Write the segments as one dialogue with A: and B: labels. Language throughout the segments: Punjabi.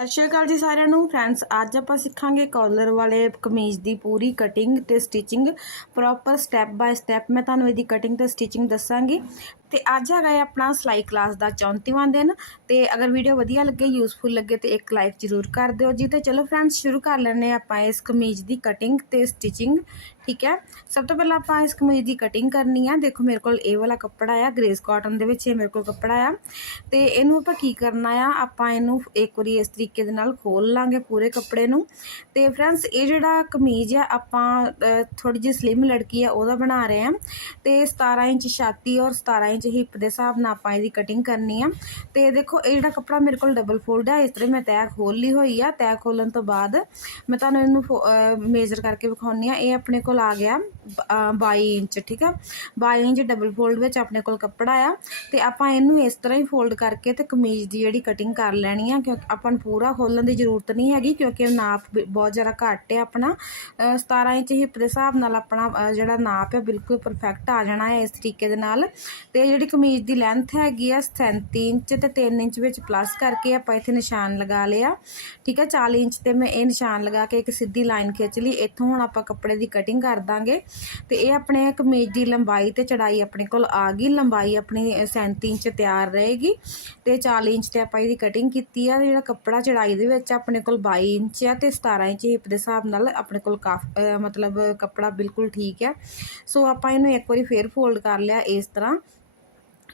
A: ਸਤਿ ਸ਼੍ਰੀ ਅਕਾਲ ਜੀ ਸਾਰਿਆਂ ਨੂੰ। ਫਰੈਂਡਸ, ਅੱਜ ਆਪਾਂ ਸਿੱਖਾਂਗੇ ਕਾਲਰ ਵਾਲੇ ਕਮੀਜ਼ ਦੀ ਪੂਰੀ ਕਟਿੰਗ ਤੇ stitching proper step by step ਮੈਂ ਤੁਹਾਨੂੰ ਇਹਦੀ ਕਟਿੰਗ ਤੇ ਸਟਿਚਿੰਗ ਦੱਸਾਂਗੀ। ਤੇ ਅੱਜ ਹੈਗਾ ਹੈ ਆਪਣਾ ਸਲਾਈ ਕਲਾਸ ਦਾ 34ਵਾਂ ਦਿਨ ਤੇ ਅਗਰ ਵੀਡੀਓ ਵਧੀਆ ਲੱਗੇ ਯੂਸਫੁਲ ਲੱਗੇ ਤੇ ਇੱਕ ਲਾਈਕ ਜ਼ਰੂਰ ਕਰ ਦਿਓ ਜੀ। ਤੇ ਚਲੋ ਫਰੈਂਡਸ ਸ਼ੁਰੂ ਕਰ ਲੈਣੇ ਆਪਾਂ ਇਸ ਕਮੀਜ਼ ਦੀ ਕਟਿੰਗ ਤੇ ਸਟਿਚਿੰਗ ਠੀਕ ਹੈ? ਸਭ ਤੋਂ ਪਹਿਲਾਂ ਆਪਾਂ ਇਸ ਕਮੀਜ਼ ਦੀ ਕਟਿੰਗ ਕਰਨੀ ਆ। ਦੇਖੋ ਮੇਰੇ ਕੋਲ ਇਹ ਵਾਲਾ ਕੱਪੜਾ ਆ ਗ੍ਰੇਸ ਕਾਟਨ ਦੇ ਵਿੱਚ ਇਹ ਮੇਰੇ ਕੋਲ ਕੱਪੜਾ ਆ। ਤੇ ਇਹਨੂੰ ਆਪਾਂ ਕੀ ਕਰਨਾ ਆ? ਆਪਾਂ ਇਹਨੂੰ ਇੱਕ ਵਾਰੀ ਇਸ ਤਰੀਕੇ ਦੇ ਨਾਲ ਖੋਲ ਲਾਂਗੇ ਪੂਰੇ ਕੱਪੜੇ ਨੂੰ। ਤੇ ਫਰੈਂਡਸ ਇਹ ਜਿਹੜਾ ਕਮੀਜ਼ ਆ, ਆਪਾਂ ਥੋੜੀ ਜਿਹੀ ਸਲਿਮ ਲੜਕੀ ਆ, ਉਹਦਾ ਬਣਾ ਰਹੇ ਆ ਤੇ 17 ਇੰਚ ਛਾਤੀ ਔਰ 17 ਇੰਚ ਹਿੱਪ ਦੇ ਹਿਸਾਬ ਨਾਲ ਆਪਾਂ ਇਹਦੀ ਕਟਿੰਗ ਕਰਨੀ ਆ। ਤੇ ਦੇਖੋ, ਇਹ ਜਿਹੜਾ ਕੱਪੜਾ ਮੇਰੇ ਕੋਲ ਡਬਲ ਫੋਲਡ ਹੈ ਇਸ ਤਰ੍ਹਾਂ ਮੈਂ ਤੈਅ ਖੋਲ ਲਈ ਹੋਈ ਆ। ਤੈਅ ਖੋਲਣ ਤੋਂ ਬਾਅਦ ਮੈਂ ਤੁਹਾਨੂੰ ਇਹਨੂੰ ਮੇਜ਼ਰ ਕਰਕੇ ਵਿਖਾਉਣੀ ਆ। ਇਹ ਆਪਣੇ ਕੋਲ ਆ ਗਿਆ 22 ਇੰਚ, ਠੀਕ ਆ? 22 ਇੰਚ ਡਬਲ ਫੋਲਡ ਵਿੱਚ ਆਪਣੇ ਕੋਲ ਕੱਪੜਾ ਆ। ਤੇ ਆਪਾਂ ਇਹਨੂੰ ਇਸ ਤਰ੍ਹਾਂ ਹੀ ਫੋਲਡ ਕਰਕੇ ਤੇ ਕਮੀਜ਼ ਦੀ ਜਿਹੜੀ ਕਟਿੰਗ ਕਰ ਲੈਣੀ ਆ, ਕਿਉਂਕਿ ਆਪਾਂ ਨੂੰ ਪੂਰਾ ਖੋਲਣ ਦੀ ਜ਼ਰੂਰਤ ਨਹੀਂ ਹੈਗੀ, ਕਿਉਂਕਿ ਨਾਪ ਬਹੁਤ ਜ਼ਿਆਦਾ ਘੱਟ ਹੈ ਆਪਣਾ। 17 ਇੰਚ ਹਿੱਪ ਦੇ ਹਿਸਾਬ ਨਾਲ ਆਪਣਾ ਜਿਹੜਾ ਨਾਪ ਹੈ ਬਿਲਕੁਲ ਪਰਫੈਕਟ ਆ ਜਾਣਾ ਹੈ ਇਸ ਤਰੀਕੇ ਦੇ ਨਾਲ। ਤੇ ਜਿਹੜੀ ਕਮੀਜ਼ ਦੀ ਲੈਂਥ ਹੈਗੀ ਆ 37 ਇੰਚ ਤੇ 3 ਇੰਚ ਵਿੱਚ ਪਲੱਸ ਕਰਕੇ ਆਪਾਂ ਇੱਥੇ ਨਿਸ਼ਾਨ ਲਗਾ ਲਿਆ। ਠੀਕ ਹੈ 40 ਇੰਚ ਤੇ ਮੈਂ ਇਹ ਨਿਸ਼ਾਨ ਲਗਾ ਕੇ ਇੱਕ ਸਿੱਧੀ ਲਾਈਨ ਖਿੱਚ ਲਈ। ਇੱਥੋਂ ਹੁਣ ਆਪਾਂ ਕੱਪੜੇ ਦੀ ਕਟਿੰਗ ਕਰ ਦਾਂਗੇ। ਤੇ ਇਹ ਆਪਣੇ ਕਮੀਜ਼ ਦੀ ਲੰਬਾਈ ਤੇ ਚੜਾਈ ਆਪਣੇ ਕੋਲ ਆ ਗਈ। ਲੰਬਾਈ ਆਪਣੀ 37 ਇੰਚ ਤਿਆਰ ਰਹੇਗੀ। ਤੇ 40 ਇੰਚ ਤੇ ਆਪਾਂ ਇਹਦੀ ਕਟਿੰਗ ਕੀਤੀ ਆ। ਜਿਹੜਾ ਕੱਪੜਾ ਚੜਾਈ ਦੇ ਵਿੱਚ ਆਪਣੇ ਕੋਲ 22 ਇੰਚ ਆ ਤੇ 17 ਇੰਚ ਹਿੱਪ ਦੇ ਹਿਸਾਬ ਨਾਲ ਆਪਣੇ ਕੋਲ ਕਾਫ ਮਤਲਬ ਕੱਪੜਾ ਬਿਲਕੁਲ ਠੀਕ ਹੈ ਸੋ ਆਪਾਂ ਇਹਨੂੰ ਇੱਕ ਵਾਰੀ ਫੇਰ ਫੋਲਡ ਕਰ ਲਿਆ ਇਸ ਤਰ੍ਹਾਂ।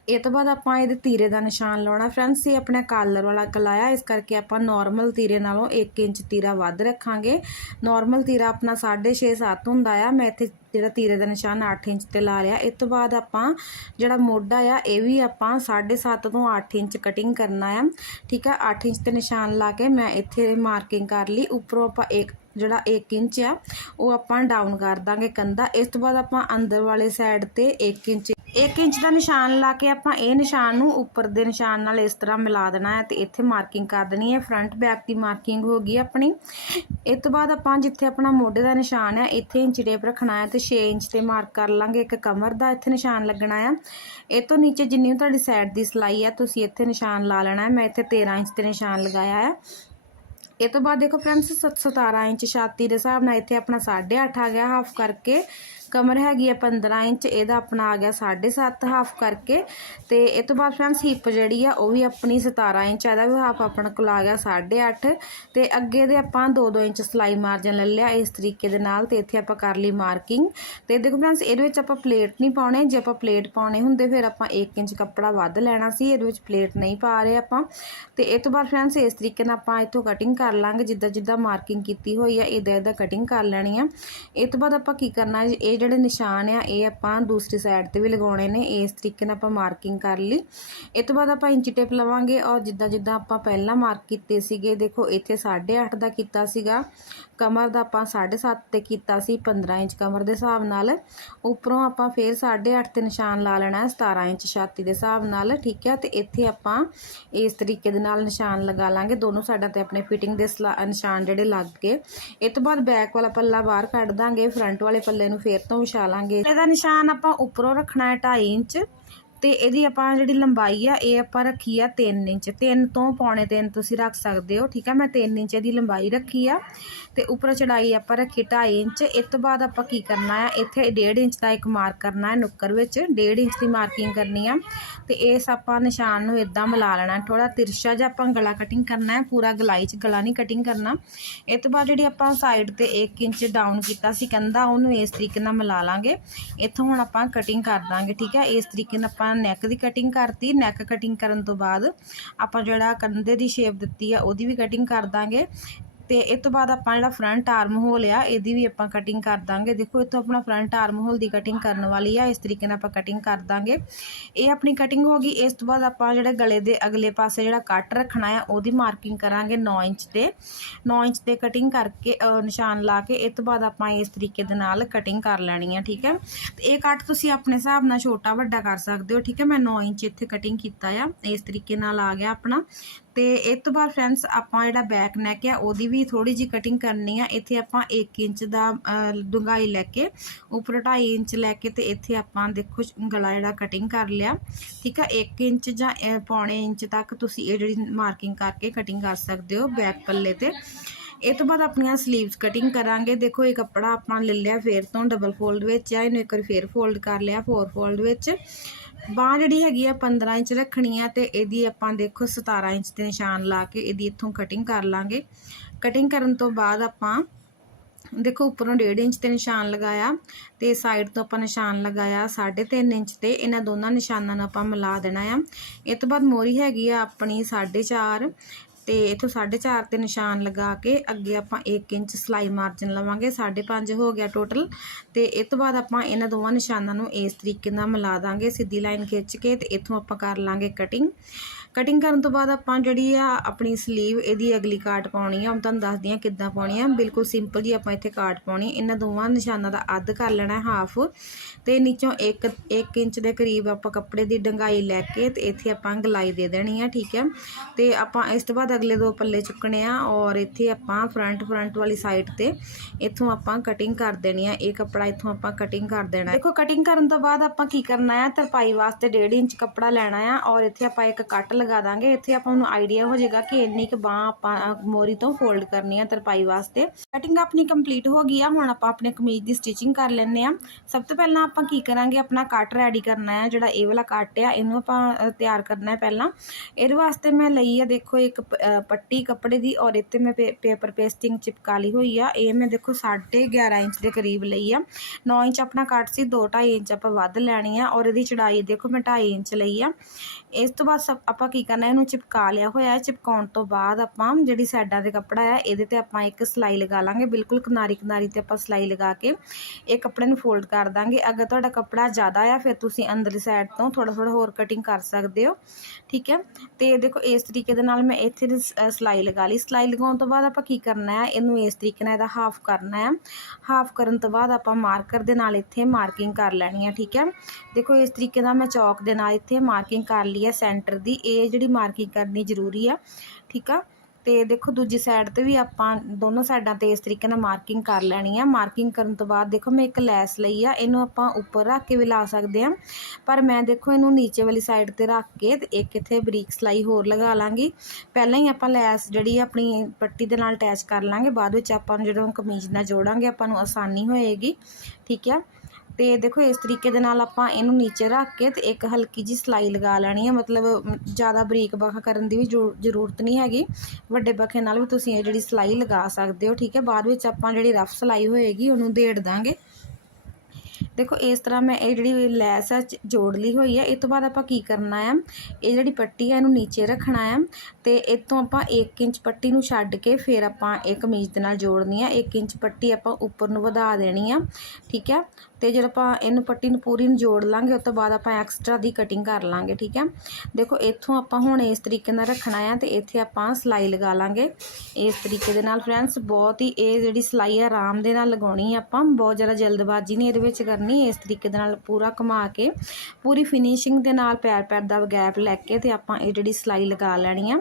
A: ਇਹ ਤੋਂ ਬਾਅਦ ਆਪਾਂ ਇਹਦੇ ਤੀਰੇ ਦਾ ਨਿਸ਼ਾਨ ਲਾਉਣਾ ਫਰੈਂਡਸ, ਇਹ ਆਪਣਾ ਕਾਲਰ ਵਾਲਾ ਕਲਾਇਆ ਇਸ ਕਰਕੇ ਆਪਾਂ ਨਾਰਮਲ ਤੀਰੇ ਨਾਲੋਂ 1 ਇੰਚ ਤੀਰਾ ਵੱਧ ਰੱਖਾਂਗੇ। ਨਾਰਮਲ ਤੀਰਾ ਆਪਣਾ 6.5 7 ਹੁੰਦਾ ਆ, ਮੈਂ ਇੱਥੇ ਜਿਹੜਾ ਤੀਰੇ ਦਾ ਨਿਸ਼ਾਨ 8 ਇੰਚ ਤੇ ਲਾ ਲਿਆ। ਇਸ ਤੋਂ ਬਾਅਦ ਆਪਾਂ ਜਿਹੜਾ ਮੋਢਾ ਆ, ਇਹ ਵੀ ਆਪਾਂ 7.5 ਤੋਂ 8 ਇੰਚ ਕਟਿੰਗ ਕਰਨਾ ਆ। ਠੀਕ ਆ 8 ਇੰਚ ਤੇ ਨਿਸ਼ਾਨ ਲਾ ਕੇ ਮੈਂ ਇੱਥੇ ਮਾਰਕਿੰਗ ਕਰ ਲਈ। ਉੱਪਰੋਂ ਆਪਾਂ ਇੱਕ ਜਿਹੜਾ 1 ਇੰਚ ਆ, ਉਹ ਆਪਾਂ ਡਾਊਨ ਕਰ ਦਾਂਗੇ ਕੰਧਾ। ਇਸ ਤੋਂ ਬਾਅਦ ਆਪਾਂ ਅੰਦਰ ਵਾਲੇ ਸਾਈਡ ਤੇ 1 ਇੰਚ 1 ਇੰਚ ਦਾ ਨਿਸ਼ਾਨ ਲਾ ਕੇ ਆਪਾਂ ਇਹ ਨਿਸ਼ਾਨ ਨੂੰ ਉੱਪਰ ਦੇ ਨਿਸ਼ਾਨ ਨਾਲ ਇਸ ਤਰ੍ਹਾਂ ਮਿਲਾ ਦੇਣਾ ਹੈ ਤੇ ਇੱਥੇ ਮਾਰਕਿੰਗ ਕਰ ਦੇਣੀ ਹੈ। ਫਰੰਟ ਬੈਕ ਦੀ ਮਾਰਕਿੰਗ ਹੋ ਗਈ ਆਪਣੀ। ਇਸ ਤੋਂ ਬਾਅਦ ਆਪਾਂ ਜਿੱਥੇ ਆਪਣਾ ਮੋਢੇ ਦਾ ਨਿਸ਼ਾਨ ਹੈ, ਇੱਥੇ ਇੰਚ ਟੇਪ ਰੱਖਣਾ ਹੈ ਤੇ 6 ਇੰਚ ਤੇ ਮਾਰਕ ਕਰ ਲਾਂਗੇ। ਇੱਕ ਕਮਰ ਦਾ ਇੱਥੇ ਨਿਸ਼ਾਨ ਲੱਗਣਾ ਹੈ। ਇਹ ਤੋਂ ਨੀਚੇ ਜਿੰਨੀ ਤੁਹਾਡੀ ਸਾਈਡ ਦੀ ਸਲਾਈ ਹੈ, ਤੁਸੀਂ ਇੱਥੇ ਨਿਸ਼ਾਨ ਲਾ ਲੈਣਾ ਹੈ। ਮੈਂ ਇੱਥੇ 13 ਇੰਚ ਤੇ ਨਿਸ਼ਾਨ ਲਗਾਇਆ ਹੈ। ਇਹ ਤੋਂ ਬਾਅਦ ਦੇਖੋ ਫਰੈਂਡਸ 17 ਇੰਚ ਛਾਤੀ ਦੇ ਹਿਸਾਬ ਨਾਲ ਇੱਥੇ ਆਪਣਾ 8.5 ਆ ਗਿਆ। ਹਾਫ ਕਰਕੇ ਕਮਰ ਹੈਗੀ ਆ 15 ਇੰਚ, ਇਹਦਾ ਆਪਣਾ ਆ ਗਿਆ 7.5 ਹਾਫ ਕਰਕੇ ਤੇ ਇਹ ਤੋਂ ਬਾਅਦ ਫਰੈਂਡਸ ਹਿੱਪ ਜਿਹੜੀ ਆ ਉਹ ਵੀ ਆਪਣੀ 17 ਇੰਚ ਇਹਦਾ ਵੀ ਹਾਫ ਆਪਣਾ ਕੋਲ ਆ ਗਿਆ 8.5 ਤੇ ਅੱਗੇ ਦੇ ਆਪਾਂ 2-2 ਇੰਚ ਸਲਾਈ ਮਾਰਜਨ ਲੈ ਲਿਆ ਇਸ ਤਰੀਕੇ ਦੇ ਨਾਲ ਤੇ ਇੱਥੇ ਆਪਾਂ ਕਰ ਲਈ ਮਾਰਕਿੰਗ ਤੇ ਦੇਖੋ ਫਰੈਂਡਸ ਇਹਦੇ ਵਿੱਚ ਆਪਾਂ ਪਲੇਟ ਨਹੀਂ ਪਾਉਣੇ, ਜੇ ਆਪਾਂ ਪਲੇਟ ਪਾਉਣੇ ਹੁੰਦੇ ਫਿਰ ਆਪਾਂ 1 ਇੰਚ ਕੱਪੜਾ ਵੱਧ ਲੈਣਾ ਸੀ, ਇਹਦੇ ਵਿੱਚ ਪਲੇਟ ਨਹੀਂ ਪਾ ਰਹੇ ਆਪਾਂ ਤੇ ਇਹ ਤੋਂ ਬਾਅਦ ਫਰੈਂਡਸ ਇਸ ਤਰੀਕੇ ਨਾਲ ਆਪਾਂ ਇੱਥੋਂ ਕਟਿੰਗ ਕਰ ਲਾਂਗੇ, ਜਿੱਦਾਂ ਜਿੱਦਾਂ ਮਾਰਕਿੰਗ ਕੀਤੀ ਹੋਈ ਆ ਇਦਾਂ ਇਦਾਂ ਕਟਿੰਗ ਕਰ ਲੈਣੀ ਆ। ਇਹ ਤੋਂ ਬਾਅਦ ਆਪਾਂ ਕੀ ਕਰਨਾ, ਇਹ ਜਿਹੜੇ ਨਿਸ਼ਾਨ ਆ, ਇਹ ਆਪਾਂ ਦੂਸਰੀ ਸਾਈਡ ਤੇ ਵੀ ਲਗਾਉਣੇ ਨੇ। ਇਸ ਤਰੀਕੇ ਨਾਲ ਆਪਾਂ ਮਾਰਕਿੰਗ ਕਰ ਲਈ। ਇਹ ਤੋਂ ਬਾਅਦ ਆਪਾਂ ਇੰਚੀ ਟੇਪ ਲਵਾਂਗੇ ਔਰ ਜਿੱਦਾਂ ਜਿੱਦਾਂ ਆਪਾਂ ਪਹਿਲਾਂ ਮਾਰਕ ਕੀਤੇ ਸੀਗੇ, ਦੇਖੋ ਇੱਥੇ 8.5 ਦਾ ਕੀਤਾ ਸੀਗਾ। ਕਮਰ ਦਾ ਆਪਾਂ 7.5 ਤੇ ਕੀਤਾ ਸੀ 15 ਇੰਚ ਕਮਰ ਦੇ ਹਿਸਾਬ ਨਾਲ। ਉੱਪਰੋਂ ਆਪਾਂ ਫੇਰ 8.5 ਤੇ ਨਿਸ਼ਾਨ ਲਾ ਲੈਣਾ 17 ਇੰਚ ਛਾਤੀ ਦੇ ਹਿਸਾਬ ਨਾਲ, ਠੀਕ ਹੈ ਤੇ ਇੱਥੇ ਆਪਾਂ ਇਸ ਤਰੀਕੇ ਦੇ ਨਾਲ ਨਿਸ਼ਾਨ ਲਗਾ ਲਾਂਗੇ। ਦੋਨੋਂ ਸਾਈਡਾਂ ਤੇ ਆਪਣੇ ਫਿਟਿੰਗ ਦੇ ਨਿਸ਼ਾਨ ਜਿਹੜੇ ਲੱਗ ਗਏ। ਇਹ ਤੋਂ ਬਾਅਦ ਬੈਕ ਵਾਲਾ ਪੱਲਾ ਬਾਹਰ ਕੱਢ ਦਾਂਗੇ। ਫਰੰਟ ਵਾਲੇ ਪੱਲੇ ਨੂੰ ਫੇਰ ਤੋਂ ਵਿਛਾ ਲਾਂਗੇ। ਇਹਦਾ ਨਿਸ਼ਾਨ ਆਪਾਂ ਉੱਪਰੋਂ ਰੱਖਣਾ ਹੈ 2.5 ਇੰਚ। ਤੇ ਇਹਦੀ ਆਪਾਂ ਜਿਹੜੀ ਲੰਬਾਈ ਆ, ਇਹ ਆਪਾਂ ਰੱਖੀ ਆ 3 ਇੰਚ। 3 ਤੋਂ ਪੌਣੇ 3 ਤੁਸੀਂ ਰੱਖ ਸਕਦੇ ਹੋ, ਠੀਕ ਆ? ਮੈਂ 3 ਇੰਚ ਦੀ ਲੰਬਾਈ ਰੱਖੀ ਆ। ਤੇ ਉੱਪਰ ਚੜਾਈ ਆਪਾਂ ਰੱਖੀ 2.5 ਇੰਚ। ਇਸ ਤੋਂ ਬਾਅਦ ਆਪਾਂ ਕੀ ਕਰਨਾ ਆ? ਇੱਥੇ 1.5 ਇੰਚ ਦਾ ਇੱਕ ਮਾਰਕ ਕਰਨਾ ਹੈ ਨੁੱਕਰ ਵਿੱਚ। 1.5 ਇੰਚ ਦੀ ਮਾਰਕਿੰਗ ਕਰਨੀ ਆ। ਤੇ ਇਸ ਆਪਾਂ ਨਿਸ਼ਾਨ ਨੂੰ ਇਦਾਂ ਮਿਲਾ ਲੈਣਾ। ਥੋੜਾ ਤਿਰਛਾ ਜਿਹਾ ਆਪਾਂ ਗਲਾ ਕਟਿੰਗ ਕਰਨਾ ਹੈ ਪੂਰਾ ਗਲਾਈ 'ਚ ਗਲਾ ਨਹੀਂ ਕਟਿੰਗ ਕਰਨਾ। ਇਸ ਤੋਂ ਬਾਅਦ ਜਿਹੜੀ ਆਪਾਂ ਸਾਈਡ ਤੇ 1 ਇੰਚ ਡਾਊਨ ਕੀਤਾ ਸੀ ਕੰਧਾ ਉਹਨੂੰ ਇਸ ਤਰੀਕੇ ਨਾਲ ਮਿਲਾ ਲਾਂਗੇ। ਇੱਥੋਂ ਹੁਣ ਆਪਾਂ ਕਟਿੰਗ ਕਰ ਦਾਂਗੇ, ਠੀਕ ਹੈ ਇਸ ਤਰੀਕੇ ਨਾਲ ਆਪਾਂ ਨੈਕ ਦੀ ਕਟਿੰਗ ਕਰਤੀ। ਨੈਕ ਕਟਿੰਗ ਕਰਨ ਤੋਂ ਬਾਅਦ ਆਪਾਂ ਜਿਹੜਾ ਕੰਧੇ ਦੀ ਸ਼ੇਪ ਦਿੱਤੀ ਆ, ਉਹਦੀ ਵੀ ਕਟਿੰਗ ਕਰ ਦਾਂਗੇ। ਤੇ ਇਹ ਤੋਂ ਬਾਅਦ ਆਪਾਂ ਜਿਹੜਾ ਫਰੰਟ ਆਰਮ ਹੋਲ ਆ, ਇਹਦੀ ਵੀ ਆਪਾਂ ਕਟਿੰਗ ਕਰ ਦਾਂਗੇ। ਦੇਖੋ, ਇੱਥੋਂ ਆਪਣਾ ਫਰੰਟ ਆਰਮ ਹੋਲ ਦੀ ਕਟਿੰਗ ਕਰਨ ਵਾਲੀ ਆ, ਇਸ ਤਰੀਕੇ ਨਾਲ ਆਪਾਂ ਕਟਿੰਗ ਕਰ ਦਾਂਗੇ। ਇਹ ਆਪਣੀ ਕਟਿੰਗ ਹੋ ਗਈ, ਇਸ ਤੋਂ ਬਾਅਦ ਆਪਾਂ ਜਿਹੜੇ ਗਲੇ ਦੇ ਅਗਲੇ ਪਾਸੇ ਜਿਹੜਾ ਕੱਟ ਰੱਖਣਾ ਆ, ਉਹਦੀ ਮਾਰਕਿੰਗ ਕਰਾਂਗੇ 9 ਇੰਚ ਤੇ। 9 ਇੰਚ ਤੇ ਕਟਿੰਗ ਕਰਕੇ ਨਿਸ਼ਾਨ ਲਾ ਕੇ ਇਸ ਤੋਂ ਬਾਅਦ ਆਪਾਂ ਇਸ ਤਰੀਕੇ ਦੇ ਨਾਲ ਕਟਿੰਗ ਕਰ ਲੈਣੀ ਆ, ਠੀਕ ਹੈ? ਤੇ ਇਹ ਕੱਟ ਤੁਸੀਂ ਆਪਣੇ ਹਿਸਾਬ ਨਾਲ ਛੋਟਾ ਵੱਡਾ ਕਰ ਸਕਦੇ ਹੋ, ਠੀਕ ਹੈ? ਮੈਂ 9 ਇੰਚ ਇੱਥੇ ਕਟਿੰਗ ਕੀਤਾ ਆ, ਇਸ ਤਰੀਕੇ ਨਾਲ ਆ ਗਿਆ ਆਪਣਾ। ਤੇ ਇਸ ਤੋਂ ਬਾਅਦ ਫਰੈਂਡਸ ਆਪਾਂ ਜਿਹੜਾ ਬੈਕ ਨੈਕ ਆ, ਉਹਦੀ ਵੀ ਵੀ ਥੋੜੀ ਜੀ ਕਟਿੰਗ ਕਰਨੀ ਆ ਇੱਥੇ ਆਪਾਂ 1 ਇੰਚ ਦਾ ਅ, ਡੂੰਘਾਈ ਲੈ ਕੇ ਉੱਪਰ 2.5 ਇੰਚ ਲੈ ਕੇ ਤੇ ਇੱਥੇ ਆਪਾਂ ਦੇਖੋ ਗਲਾ ਜਿਹੜਾ ਕਟਿੰਗ ਕਰ ਲਿਆ। ਠੀਕ ਆ 1 ਇੰਚ ਜਾਂ ਪੌਣੇ ਇੰਚ ਤੱਕ ਤੁਸੀਂ ਇਹ ਜਿਹੜੀ ਮਾਰਕਿੰਗ ਕਰਕੇ ਕਟਿੰਗ ਕਰ ਸਕਦੇ ਹੋ ਬੈਕ ਪੱਲੇ ਤੇ। ਇਹ ਤੋਂ ਬਾਅਦ ਆਪਣੀਆਂ ਸਲੀਵਸ ਕਟਿੰਗ ਕਰਾਂਗੇ। ਦੇਖੋ ਇਹ ਕੱਪੜਾ ਆਪਾਂ ਲੈ ਲਿਆ ਫੇਰ ਤੋਂ ਡਬਲ ਫੋਲਡ ਵਿੱਚ ਆ ਇਹਨੂੰ ਇੱਕ ਵਾਰ ਫੇਰ ਫੋਲਡ ਕਰ ਲਿਆ ਫੋਰ ਫੋਲਡ ਵਿੱਚ। ਬਾਹ ਜਿਹੜੀ ਹੈਗੀ ਆ 15 ਇੰਚ ਰੱਖਣੀ ਆ ਤੇ ਇਹਦੀ ਆਪਾਂ ਦੇਖੋ 17 ਇੰਚ ਦੇ ਨਿਸ਼ਾਨ ਲਾ ਕੇ ਇਹਦੀ ਇੱਥੋਂ ਕਟਿੰਗ ਕਰ ਲਾਂਗੇ। ਕਟਿੰਗ ਕਰਨ ਤੋਂ ਬਾਅਦ ਆਪਾਂ ਦੇਖੋ ਉੱਪਰੋਂ 1.5 ਇੰਚ ਤੇ ਨਿਸ਼ਾਨ ਲਗਾਇਆ ਤੇ ਸਾਈਡ ਤੋਂ ਆਪਾਂ ਨਿਸ਼ਾਨ ਲਗਾਇਆ 3.5 ਇੰਚ ਤੇ ਇਹਨਾਂ ਦੋਨਾਂ ਨਿਸ਼ਾਨਾਂ ਨੂੰ ਆਪਾਂ ਮਿਲਾ ਦੇਣਾ ਆ। ਇਹ ਤੋਂ ਬਾਅਦ ਮੋਰੀ ਹੈਗੀ ਆ ਆਪਣੀ 4.5 ਤੇ ਇਥੋਂ 4.5 ਤੇ ਨਿਸ਼ਾਨ ਲਗਾ ਕੇ ਅੱਗੇ ਆਪਾਂ 1 ਇੰਚ ਸਲਾਈ ਮਾਰਜਨ ਲਵਾਂਗੇ 5.5 ਹੋ ਗਿਆ ਟੋਟਲ ਤੇ ਇਸ ਤੋਂ ਬਾਅਦ ਆਪਾਂ ਇਹਨਾਂ ਦੋਵਾਂ ਨਿਸ਼ਾਨਾਂ ਨੂੰ ਇਸ ਤਰੀਕੇ ਨਾਲ ਮਿਲਾ ਦਾਂਗੇ, ਸਿੱਧੀ ਲਾਈਨ ਖਿੱਚ ਕੇ ਤੇ ਇਥੋਂ ਆਪਾਂ ਕਰ ਲਾਂਗੇ ਕਟਿੰਗ ਕਟਿੰਗ ਕਰਨ ਤੋਂ ਬਾਅਦ ਆਪਾਂ ਜਿਹੜੀ ਆ ਆਪਣੀ ਸਲੀਵ ਇਹਦੀ ਅਗਲੀ ਕਾਟ ਪਾਉਣੀ ਆ ਹੁਣ ਤੁਹਾਨੂੰ ਦੱਸਦੀ ਆ ਕਿੱਦਾਂ ਪਾਉਣੀ ਆ। ਬਿਲਕੁਲ ਸਿੰਪਲ ਜੀ ਆਪਾਂ ਇੱਥੇ ਕਾਟ ਪਾਉਣੀ। ਇਹਨਾਂ ਦੋਵਾਂ ਨਿਸ਼ਾਨਾਂ ਦਾ ਅੱਧ ਕਰ ਲੈਣਾ ਹਾਫ ਤੇ ਨੀਚੋਂ 1 1 ਇੰਚ ਦੇ ਕਰੀਬ ਆਪਾਂ ਕੱਪੜੇ ਦੀ ਡੰਗਾਈ ਲੈ ਕੇ ਤੇ ਇੱਥੇ ਆਪਾਂ ਗਲਾਈ ਦੇ ਦੇਣੀ ਆ, ਠੀਕ ਹੈ ਤੇ ਆਪਾਂ ਇਸ ਤੋਂ ਬਾਅਦ ਅਗਲੇ ਦੋ ਪੱਲੇ ਚੁੱਕਣੇ ਆ ਔਰ ਇੱਥੇ ਆਪਾਂ ਫਰੰਟ ਫਰੰਟ ਵਾਲੀ ਸਾਈਡ ਤੇ ਇੱਥੋਂ ਆਪਾਂ ਕਟਿੰਗ ਕਰ ਦੇਣੀ ਆ। ਇਹ ਕੱਪੜਾ ਇੱਥੋਂ ਆਪਾਂ ਕਟਿੰਗ ਕਰ ਦੇਣਾ ਦੇਖੋ ਕਟਿੰਗ ਕਰਨ ਤੋਂ ਬਾਅਦ ਆਪਾਂ ਕੀ ਕਰਨਾ ਆ? ਤਰਪਾਈ ਵਾਸਤੇ 1.5 ਇੰਚ ਕੱਪੜਾ ਲੈਣਾ ਆ ਔਰ ਇੱਥੇ ਆਪਾਂ ਇੱਕ ਕੱਟ ਲਗਾ ਦਾਂਗੇ। ਇੱਥੇ ਆਪਾਂ ਨੂੰ ਆਈਡੀਆ ਹੋ ਜਾਏਗਾ ਕਿ ਇੰਨੀ ਕੁ ਬਾਹ ਆਪਾਂ ਅ, ਮੋਰੀ ਤੋਂ ਫੋਲਡ ਕਰਨੀ ਆ ਤਰਪਾਈ ਵਾਸਤੇ। ਕਟਿੰਗ ਆਪਣੀ ਕੰਪਲੀਟ ਹੋ ਗਈ ਆ। ਹੁਣ ਆਪਾਂ ਆਪਣੇ ਕਮੀਜ਼ ਦੀ ਸਟਿਚਿੰਗ ਕਰ ਲੈਣੇ ਆ। ਸਭ ਤੋਂ ਪਹਿਲਾਂ ਆਪਾਂ ਕੀ ਕਰਾਂਗੇ? ਆਪਣਾ ਕੱਟ ਰੈਡੀ ਕਰਨਾ ਹੈ ਜਿਹੜਾ ਇਹ ਵਾਲਾ ਕੱਟ ਆ ਇਹਨੂੰ ਆਪਾਂ ਤਿਆਰ ਕਰਨਾ ਹੈ ਪਹਿਲਾਂ। ਇਹਦੇ ਵਾਸਤੇ ਮੈਂ ਲਈ ਆ ਦੇਖੋ ਇੱਕ ਪੱਟੀ ਕੱਪੜੇ ਦੀ ਔਰ ਇੱਥੇ ਮੈਂ ਪੇ- ਪੇਪਰ ਪੇਸਟਿੰਗ ਚਿਪਕਾ ਲਈ ਹੋਈ ਆ। ਇਹ ਮੈਂ ਦੇਖੋ 11.5 ਇੰਚ ਦੇ ਕਰੀਬ ਲਈ ਆ। 9 ਇੰਚ ਆਪਣਾ ਕੱਟ ਸੀ 2.5 ਇੰਚ ਆਪਾਂ ਵੱਧ ਲੈਣੀ ਆ। ਔਰ ਇਹਦੀ ਚੜਾਈ ਦੇਖੋ ਮੈਂ 2.5 ਇੰਚ ਲਈ ਆ। ਇਸ ਤੋਂ ਬਾਅਦ ਸਭ ਆਪਾਂ ਕੀ ਕਰਨਾ, ਇਹਨੂੰ ਚਿਪਕਾ ਲਿਆ ਹੋਇਆ ਹੈ। ਚਿਪਕਾਉਣ ਤੋਂ ਬਾਅਦ ਆਪਾਂ ਜਿਹੜੀ ਸਾਈਡਾਂ ਦੇ ਕੱਪੜਾ ਹੈ, ਇਹਦੇ ਤੇ ਆਪਾਂ ਇੱਕ ਸਲਾਈ ਲਗਾ ਲਾਂਗੇ। ਬਿਲਕੁਲ ਕਿਨਾਰੀ ਕਿਨਾਰੀ ਤੇ ਆਪਾਂ ਸਲਾਈ ਲਗਾ ਕੇ ਇਹ ਕੱਪੜੇ ਨੂੰ ਫੋਲਡ ਕਰ ਦਾਂਗੇ। ਅਗਰ ਤੁਹਾਡਾ ਕੱਪੜਾ ਜ਼ਿਆਦਾ ਆ, ਫਿਰ ਤੁਸੀਂ ਅੰਦਰਲੀ ਸਾਈਡ ਤੋਂ ਥੋੜਾ ਥੋੜਾ ਹੋਰ ਕਟਿੰਗ ਕਰ ਸਕਦੇ ਹੋ। ਠੀਕ ਹੈ? ਤੇ ਦੇਖੋ, ਇਸ ਤਰੀਕੇ ਦੇ ਨਾਲ ਮੈਂ ਇੱਥੇ ਦੀ ਸ- ਸਲਾਈ ਲਗਾ ਲਈ। ਸਲਾਈ ਲਗਾਉਣ ਤੋਂ ਬਾਅਦ ਆਪਾਂ ਕੀ ਕਰਨਾ ਹੈ, ਇਹਨੂੰ ਇਸ ਤਰੀਕੇ ਨਾਲ ਇਹਦਾ ਹਾਫ ਕਰਨਾ ਹੈ। ਹਾਫ ਕਰਨ ਤੋਂ ਬਾਅਦ ਆਪਾਂ ਮਾਰਕਰ ਦੇ ਨਾਲ ਇੱਥੇ ਮਾਰਕਿੰਗ ਕਰ ਲੈਣੀ ਹੈ। ਠੀਕ ਹੈ? ਦੇਖੋ, ਇਸ ਤਰੀਕੇ ਨਾਲ ਮੈਂ ਚੌਕ ਦੇ ਨਾਲ ਇੱਥੇ ਮਾਰਕਿੰਗ ਕਰ ਲਈ ਹੈ ਸੈਂਟਰ ਦੀ। ਇਹ ਜਿਹੜੀ ਮਾਰਕਿੰਗ ਕਰਨੀ ਜ਼ਰੂਰੀ ਆ, ਠੀਕ ਆ? ਤੇ ਦੇਖੋ, ਦੂਜੀ ਸਾਈਡ ਤੇ ਵੀ ਆਪਾਂ ਦੋਨੋਂ ਸਾਈਡਾਂ ਤੇ ਇਸ ਤਰੀਕੇ ਨਾਲ ਮਾਰਕਿੰਗ ਕਰ ਲੈਣੀ ਆ। ਮਾਰਕਿੰਗ ਕਰਨ ਤੋਂ ਬਾਅਦ ਦੇਖੋ, ਮੈਂ ਇੱਕ ਲੈਸ ਲਈ ਆ। ਇਹਨੂੰ ਆਪਾਂ ਉੱਪਰ ਰੱਖ ਕੇ ਵੀ ਲਾ ਸਕਦੇ ਆ। ਪਰ ਮੈਂ ਦੇਖੋ, ਇਹਨੂੰ ਨੀਚੇ ਵਾਲੀ ਸਾਈਡ ਤੇ ਰੱਖ ਕੇ ਤੇ ਇੱਕ ਇੱਥੇ ਬਰੀਕ ਸਲਾਈ ਹੋਰ ਲਗਾ ਲਾਂਗੀ। ਪਹਿਲਾਂ ਹੀ ਆਪਾਂ ਲੈਸ ਜਿਹੜੀ ਆਪਣੀ ਪੱਟੀ ਦੇ ਨਾਲ ਅਟੈਚ ਕਰ ਲਾਂਗੇ। ਬਾਅਦ ਵਿੱਚ ਆਪਾਂ ਨੂੰ ਜਦੋਂ ਕਮੀਜ਼ ਨਾਲ ਜੋੜਾਂਗੇ, ਆਪਾਂ ਨੂੰ ਆਸਾਨੀ ਹੋਏਗੀ, ਠੀਕ ਆ? ਤੇ ਦੇਖੋ ਇਸ ਤਰੀਕੇ ਦੇ ਨਾਲ ਆਪਾਂ ਇਹਨੂੰ ਨੀਚੇ ਰੱਖ ਕੇ ਤੇ ਇੱਕ ਹਲਕੀ ਜੀ ਸਲਾਈ ਲਗਾ ਲੈਣੀ ਹੈ ਮਤਲਬ ਜ਼ਿਆਦਾ ਬਰੀਕ ਬਾਹਾਂ ਕਰਨ ਦੀ ਵੀ ਜ਼ਰੂਰਤ ਨਹੀਂ ਹੈਗੀ। ਵੱਡੇ ਬਖੇ ਨਾਲ ਵੀ ਤੁਸੀਂ ਇਹ ਜਿਹੜੀ ਸਲਾਈ ਲਗਾ ਸਕਦੇ ਹੋ, ਠੀਕ ਹੈ? ਬਾਅਦ ਵਿੱਚ ਆਪਾਂ ਜਿਹੜੀ ਰਫ ਸਲਾਈ ਹੋਏਗੀ, ਉਹਨੂੰ ਦੇੜ ਦਾਂਗੇ। ਦੇਖੋ, ਇਸ ਤਰ੍ਹਾਂ ਮੈਂ ਇਹ ਜਿਹੜੀ ਲੈਸ ਹੈ ਜੋੜ ਲਈ ਹੋਈ ਹੈ ਇਹ ਤੋਂ ਬਾਅਦ ਆਪਾਂ ਕੀ ਕਰਨਾ ਹੈ ਇਹ ਜਿਹੜੀ ਪੱਟੀ ਹੈ ਇਹਨੂੰ ਨੀਚੇ ਰੱਖਣਾ ਹੈ ਤੇ ਇਤੋਂ ਆਪਾਂ 1 ਇੰਚ ਪੱਟੀ ਨੂੰ ਛੱਡ ਕੇ ਫਿਰ ਆਪਾਂ ਇਹ ਕਮੀਜ਼ ਦੇ ਨਾਲ ਜੋੜਨੀ ਆ। 1 ਇੰਚ ਪੱਟੀ ਆਪਾਂ ਉੱਪਰ ਨੂੰ ਵਧਾ ਦੇਣੀ ਆ, ਠੀਕ ਹੈ ਤੇ ਜਦੋਂ ਆਪਾਂ ਇਹਨੂੰ ਪੱਟੀ ਨੂੰ ਪੂਰੀ ਨੂੰ ਜੋੜ ਲਾਂਗੇ, ਉਸ ਤੋਂ ਬਾਅਦ ਆਪਾਂ ਐਕਸਟਰਾ ਦੀ ਕਟਿੰਗ ਕਰ ਲਾਂਗੇ, ਠੀਕ ਹੈ ਦੇਖੋ, ਇੱਥੋਂ ਆਪਾਂ ਹੁਣ ਇਸ ਤਰੀਕੇ ਨਾਲ ਰੱਖਣਾ ਆ ਤੇ ਇੱਥੇ ਆਪਾਂ ਸਲਾਈ ਲਗਾ ਲਾਂਗੇ। ਇਸ ਤਰੀਕੇ ਦੇ ਨਾਲ ਫਰੈਂਡਸ ਬਹੁਤ ਹੀ ਇਹ ਜਿਹੜੀ ਸਲਾਈ ਆ, ਆਰਾਮ ਦੇ ਨਾਲ ਲਗਾਉਣੀ ਆ ਆਪਾਂ। ਬਹੁਤ ਜ਼ਿਆਦਾ ਜਲਦਬਾਜ਼ੀ ਨਹੀਂ ਇਹਦੇ ਵਿੱਚ ਕਰਨੀ। ਇਸ ਤਰੀਕੇ ਦੇ ਨਾਲ ਪੂਰਾ ਘੁਮਾ ਕੇ, ਪੂਰੀ ਫਿਨਿਸ਼ਿੰਗ ਦੇ ਨਾਲ ਪੈਰ ਪੈਰ ਦਾ ਗੈਪ ਲੈ ਕੇ ਤੇ ਆਪਾਂ ਇਹ ਜਿਹੜੀ ਸਲਾਈ ਲਗਾ ਲੈਣੀ ਆ।